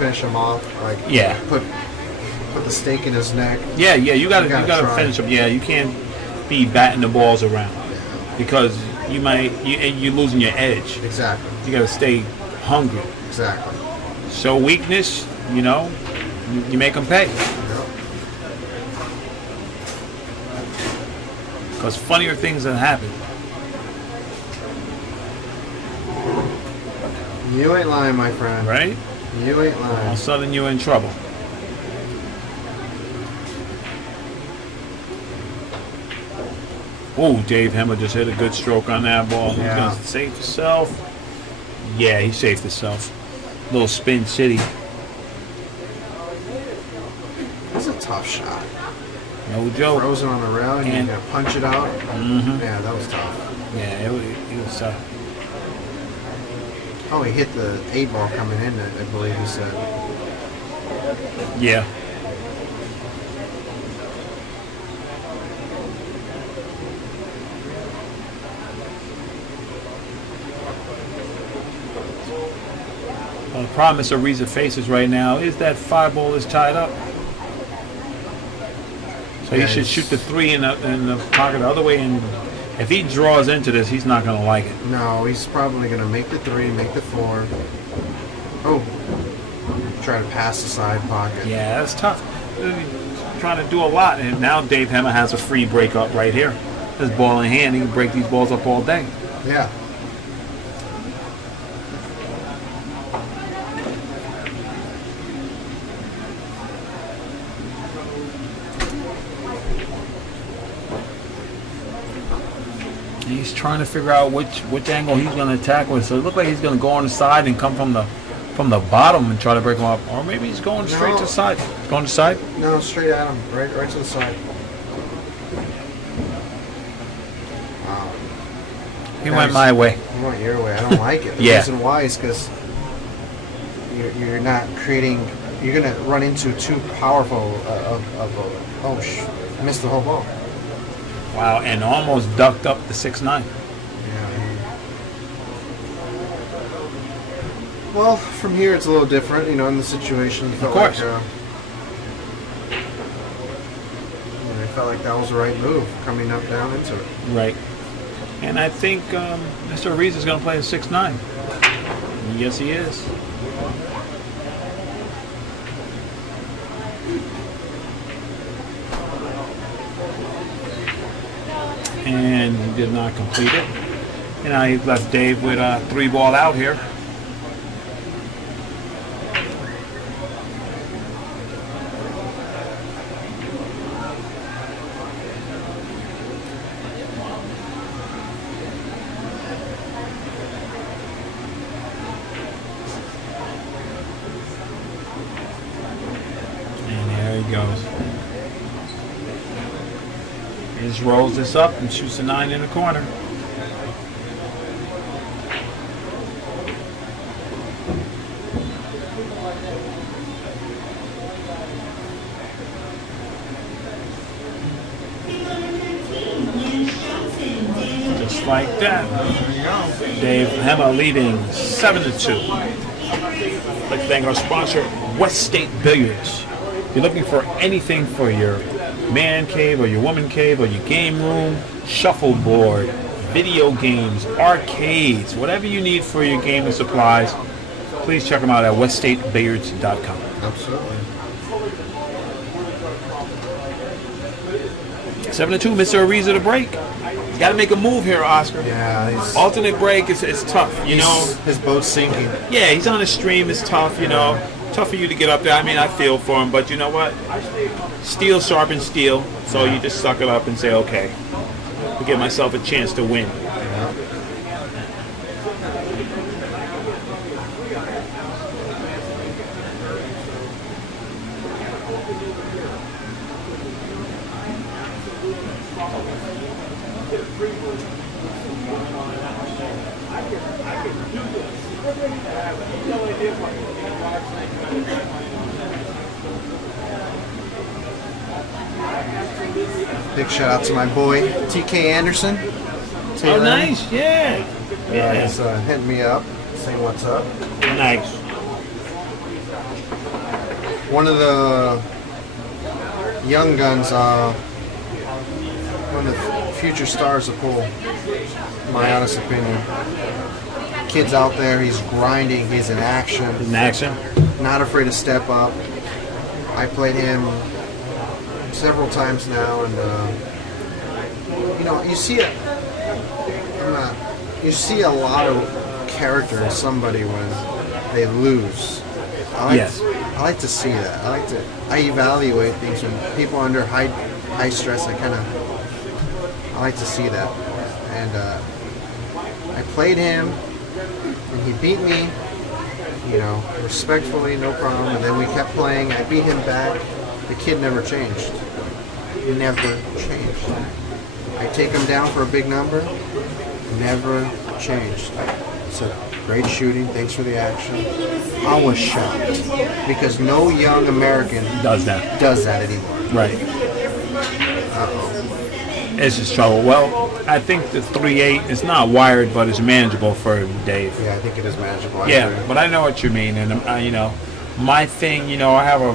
finish him off. Like, Yeah. put the stake in his neck. Yeah, you gotta try. finish him. Yeah, you can't be batting the balls around because you're losing your edge. Exactly. You gotta stay hungry. Exactly. So weakness, you make them pay. Yep. Because funnier things have happened. You ain't lying, my friend. Right? You ain't All of a lying. sudden you're in trouble. Oh, Dave Hammer just hit a good stroke on that ball. He's Yeah. going to save himself. Yeah, he saved himself. Little spin city. That's a tough shot. No joke. Frozen on the rail and you're And- going to punch it out. Mhm. Yeah, that was tough. Yeah, it was Oh, he hit the 8-ball coming in, I believe he said. yeah. Well, the problem Mr. Ariza faces right now is that 5-ball is tied up. So he Yeah, should he's- shoot the 3 in the pocket the other way, and if he draws into this, he's not going to like it. No, he's probably going to make the 3, make the 4. Oh, try to pass the side pocket. Yeah, that's tough. Trying to do a lot, and now Dave Hammer has a free break up right here. His ball in hand, he can break these balls up all day. Yeah. He's trying to figure out which angle he's going to attack with. So it looks like he's going to go on the side and come from the bottom and try to break him up, or maybe he's going straight to the side. Going to the side. No, straight at him. Right to the side. Wow. He went my way. You went your way. I don't like it. The Yeah. reason why is because you're not creating. You're gonna run into too powerful missed the whole ball. Wow, and almost ducked up the 6-9. Yeah. Well, from here it's a little different, in the situation. Of course. I felt like that was the right move, coming up down into it. Right. And I think Mr. Ariza is going to play a 6-9. Yes, he is. And he did not complete it. And now he left Dave with a 3-ball out here. And there he goes. He just rolls this up and shoots a 9 in the corner. Just like that. Dave Hema leading 7-2. I'd like to thank our sponsor, West State Billiards. If you're looking for anything for your man cave or your woman cave or your game room, shuffleboard, video games, arcades, whatever you need for your gaming supplies, please check them out at weststatebilliards.com. Absolutely. 7-2, Mr. Ariza to break. You got to make a move here, Oscar. Yeah, he's, Alternate break is tough, his boat's sinking. Yeah, he's on the stream. It's tough, Tough for you to get up there. I mean, I feel for him, but you know what? Steel sharpens steel, so you just suck it up and say, okay, I'll give myself a chance to win. Big shout out to my boy TK Anderson. Oh, nice, yeah. He's hitting me up, saying what's up. Nice. One of the young guns, one of the future stars of pool, in my honest opinion. Kid's out there, he's grinding, he's in action. In action. Not afraid to step up. I played him several times now, and you see it. You see a lot of character in somebody when they lose. I like to see that. I evaluate things when people are under high stress. I like to see that. And I played him, and he beat me. Respectfully, no problem. And then we kept playing. I beat him back. The kid never changed. Never changed. I take him down for a big number. Never changed. So great shooting. Thanks for the action. I was shocked because no young American does that anymore. Right. It's just trouble. Well, I think the 3.8 is not wired, but it's manageable for Dave. Yeah, I think it is manageable. But I know what you mean, and my thing, I have a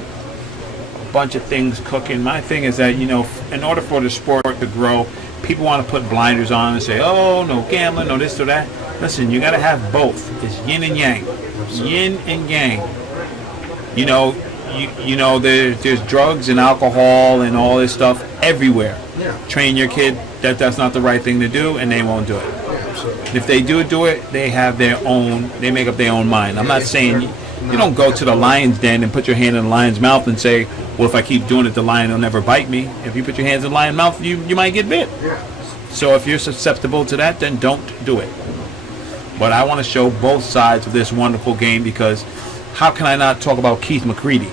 bunch of things cooking. My thing is that in order for the sport to grow, people want to put blinders on and say, "Oh, no gambling, no this or that." Listen, you got to have both. It's yin and yang. Absolutely. Yin and yang. There's drugs and alcohol and all this stuff everywhere. Yeah. Train your kid that that's not the right thing to do, and they won't do it. Yeah, absolutely. If they do it, they have their own. They make up their own mind. I'm not saying you don't go to the lion's den and put your hand in the lion's mouth and say, "Well, if I keep doing it, the lion will never bite me." If you put your hands in the lion's mouth, you might get bit. Yeah. So if you're susceptible to that, then don't do it. But I want to show both sides of this wonderful game, because how can I not talk about Keith McCready?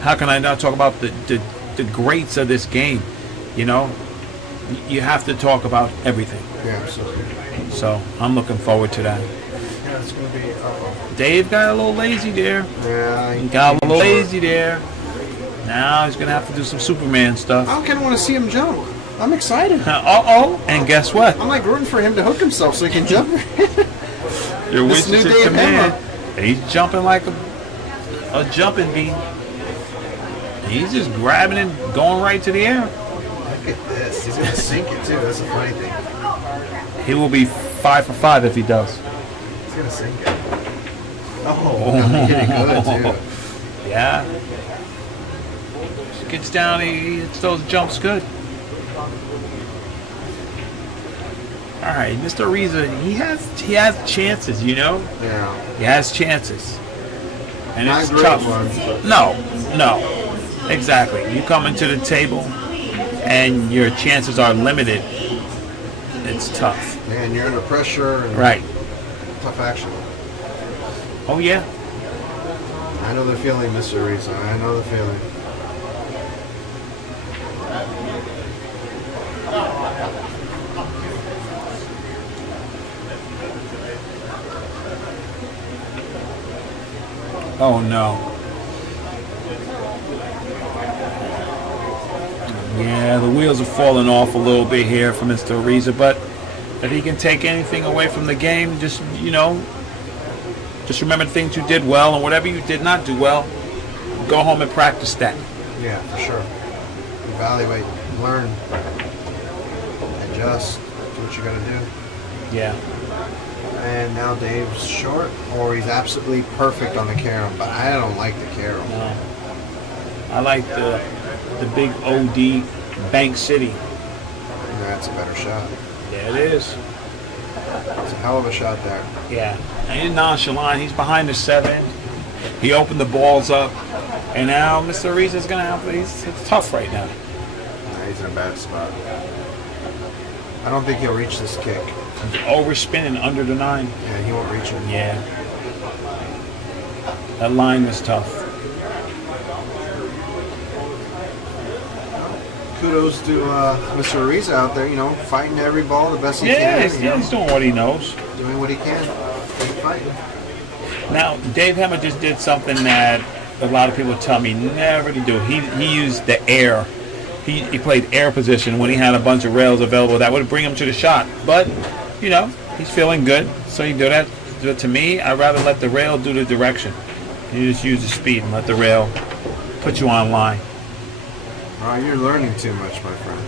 How can I not talk about the greats of this game? You have to talk about everything. Yeah, absolutely. So I'm looking forward to that. Yeah, it's going to be Dave got a little lazy there. Yeah, He got a little lazy there. Now he's going to have to do some Superman stuff. I kind of want to see him jump. I'm excited. And guess what? I'm like rooting for him to hook himself so he can jump. Your This wish is new his Dave command. Hammer. And he's jumping like a jumping bee. He's just grabbing and going right to the air. Look at this. He's gonna sink it too. That's a funny thing. He will be 5 for 5 if he does. He's gonna sink it. Oh, he hit it good too. Yeah. Just gets down, he hits those jumps good. All right, Mr. Ariza, he has chances, you know? Yeah. He has chances. And Not it's great tough. ones, but- No. Exactly. You come into the table and your chances are limited. It's tough. Man, you're under pressure and Right. tough action. Oh, yeah. I know the feeling, Mr. Ariza. I know the feeling. Oh, no. Yeah, the wheels are falling off a little bit here for Mr. Ariza, but if he can take anything away from the game, just, you know, just remember the things you did well, and whatever you did not do well, go home and practice that. Yeah, for sure. Evaluate, learn, adjust, do what you gotta do. Yeah. And now Dave's short, or he's absolutely perfect on the carom, but I don't like the carom. No. I like the big OD Bank City. That's a better shot. Yeah, it is. It's a hell of a shot there. Yeah. And he's nonchalant. He's behind the 7. He opened the balls up. And now Mr. Ariza's going to have to, it's tough right now. Nah, he's in a bad spot. I don't think he'll reach this kick. He's overspinning under the 9. Yeah, he won't reach it. Yeah. That line was tough. Kudos to Mr. Ariza out there, you know, fighting every ball the best he Yeah, can. he's, you know, he's doing what he knows. doing what he can. Keep fighting. Now, Dave Hammer just did something that a lot of people tell me never to do. He used the air. He played air position when he had a bunch of rails available. That would bring him to the shot. But, you know, he's feeling good. So you do that. But to me, I'd rather let the rail do the direction. You just use the speed and let the rail put you on line. Oh, you're learning too much, my friend.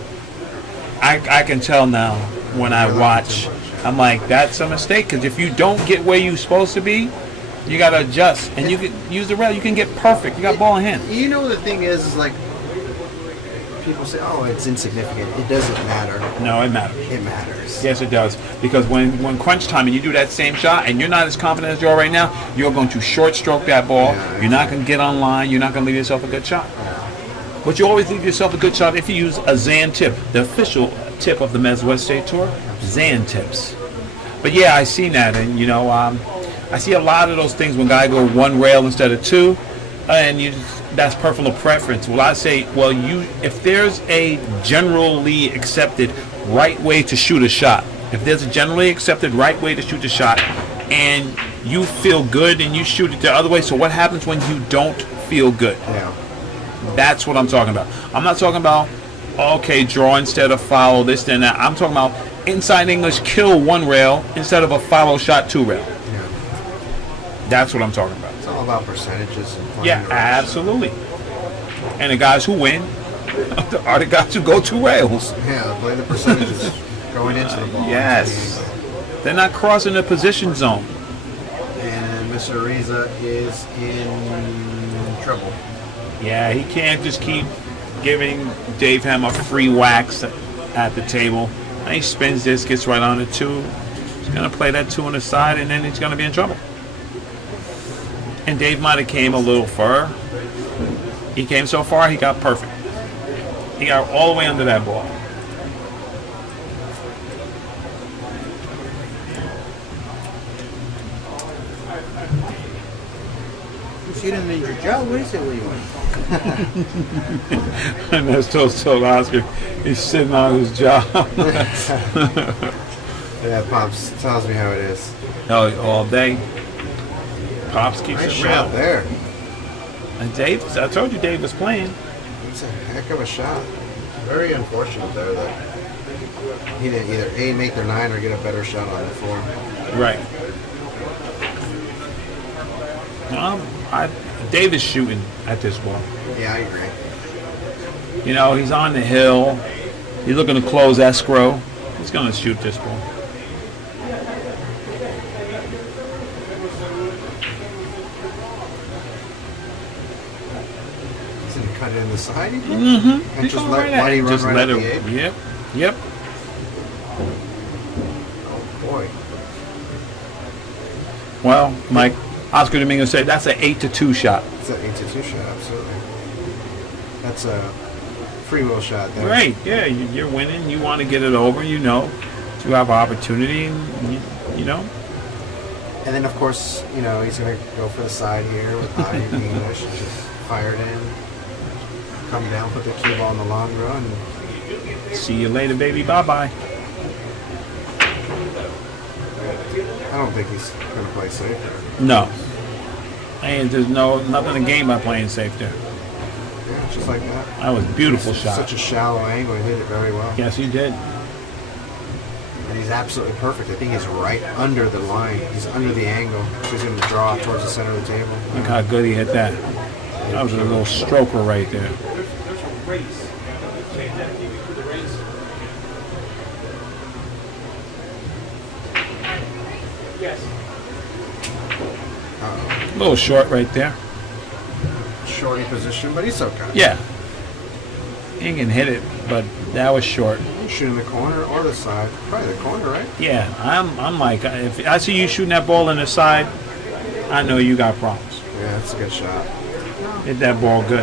I can tell now when I You're learning watch. too much. I'm like, that's a mistake. Because if you don't get where you're supposed to be, you got to adjust. And you can use the rail. You can get perfect. You got ball in hand. You know the thing is like, people say, oh, it's insignificant. It doesn't matter. No, it matters. It matters. Yes, it does. Because when crunch time and you do that same shot and you're not as confident as you are right now, you're going to short stroke that ball. Yeah, You're not going to get on line. You're not going to leave yourself a good shot. But you always leave yourself a good shot if you use a Zan tip, the official tip of the Mez West State Tour, Zan tips. But yeah, I seen that, and you know, I see a lot of those things when guys go one rail instead of 2, and that's personal preference. Well, I say, well, if there's a generally accepted right way to shoot a shot, if there's a generally accepted right way to shoot a shot, and you feel good and you shoot it the other way, so what happens when you don't feel good? Yeah. That's what I'm talking about. I'm not talking about, okay, draw instead of follow, this and that. I'm talking about inside English, kill 1 rail instead of a follow shot 2 rail. Yeah. That's what I'm talking about. It's all about percentages and playing Yeah, the race. absolutely. And the guys who win are the guys who go 2 rails. Yeah, play the percentages going into the ball. Yes. They're not crossing the position zone. And Mr. Ariza is in trouble. Yeah, he can't just keep giving Dave Hammer free whacks at the table. And he spins this, gets right on the 2. He's going to play that 2 on the side, and then he's going to be in trouble. And Dave might have came a little far. He came so far, he got perfect. He got all the way under that ball. You didn't need your job. What is it? What do you want? And that's told Oscar he's sitting on his job. Yeah, Pops tells me how it is. all day. Pops keeps Nice it shot real. there. And Dave, I told you Dave was playing. It's a heck of a shot. Very unfortunate there that he didn't either A, make their 9 or get a better shot on the 4. Right. Davis shooting at this ball. Yeah, I agree. You know, he's on the hill. He's looking to close escrow. He's going to shoot this ball. He's going to cut it in the side, you think? Mm-hmm. And just let he run right at the 8? Yep. Yep. Boy. Well, Mike, Oscar Dominguez said that's an 8-2 shot. It's an 8-2 shot, absolutely. That's a free will shot there. Right, yeah, you're winning. You want to get it over, you know. You have an opportunity, and you know. And then, of course, you know, he's going to go for the side here with high English. Just fire it in. Come down, put the cue ball in the long run. See you later, baby. Bye-bye. I don't think he's going to play safe there. No. And there's nothing to gain by playing safe there. Yeah, just like that. That was a beautiful It's shot. Such a shallow angle. He hit it very well. Yes, you did. And he's absolutely perfect. I think he's right under the line. He's under the angle. So he's going to draw towards the center of the table. Look how good he hit that. That was a little stroker right there. A little short right there. Shorty position, but he's okay. Yeah. He can hit it, but that was short. Shooting the corner or the side. Probably the corner, right? Yeah, I'm like, if I see you shooting that ball in the side, I know you got problems. Yeah, that's a good shot. Hit that ball good.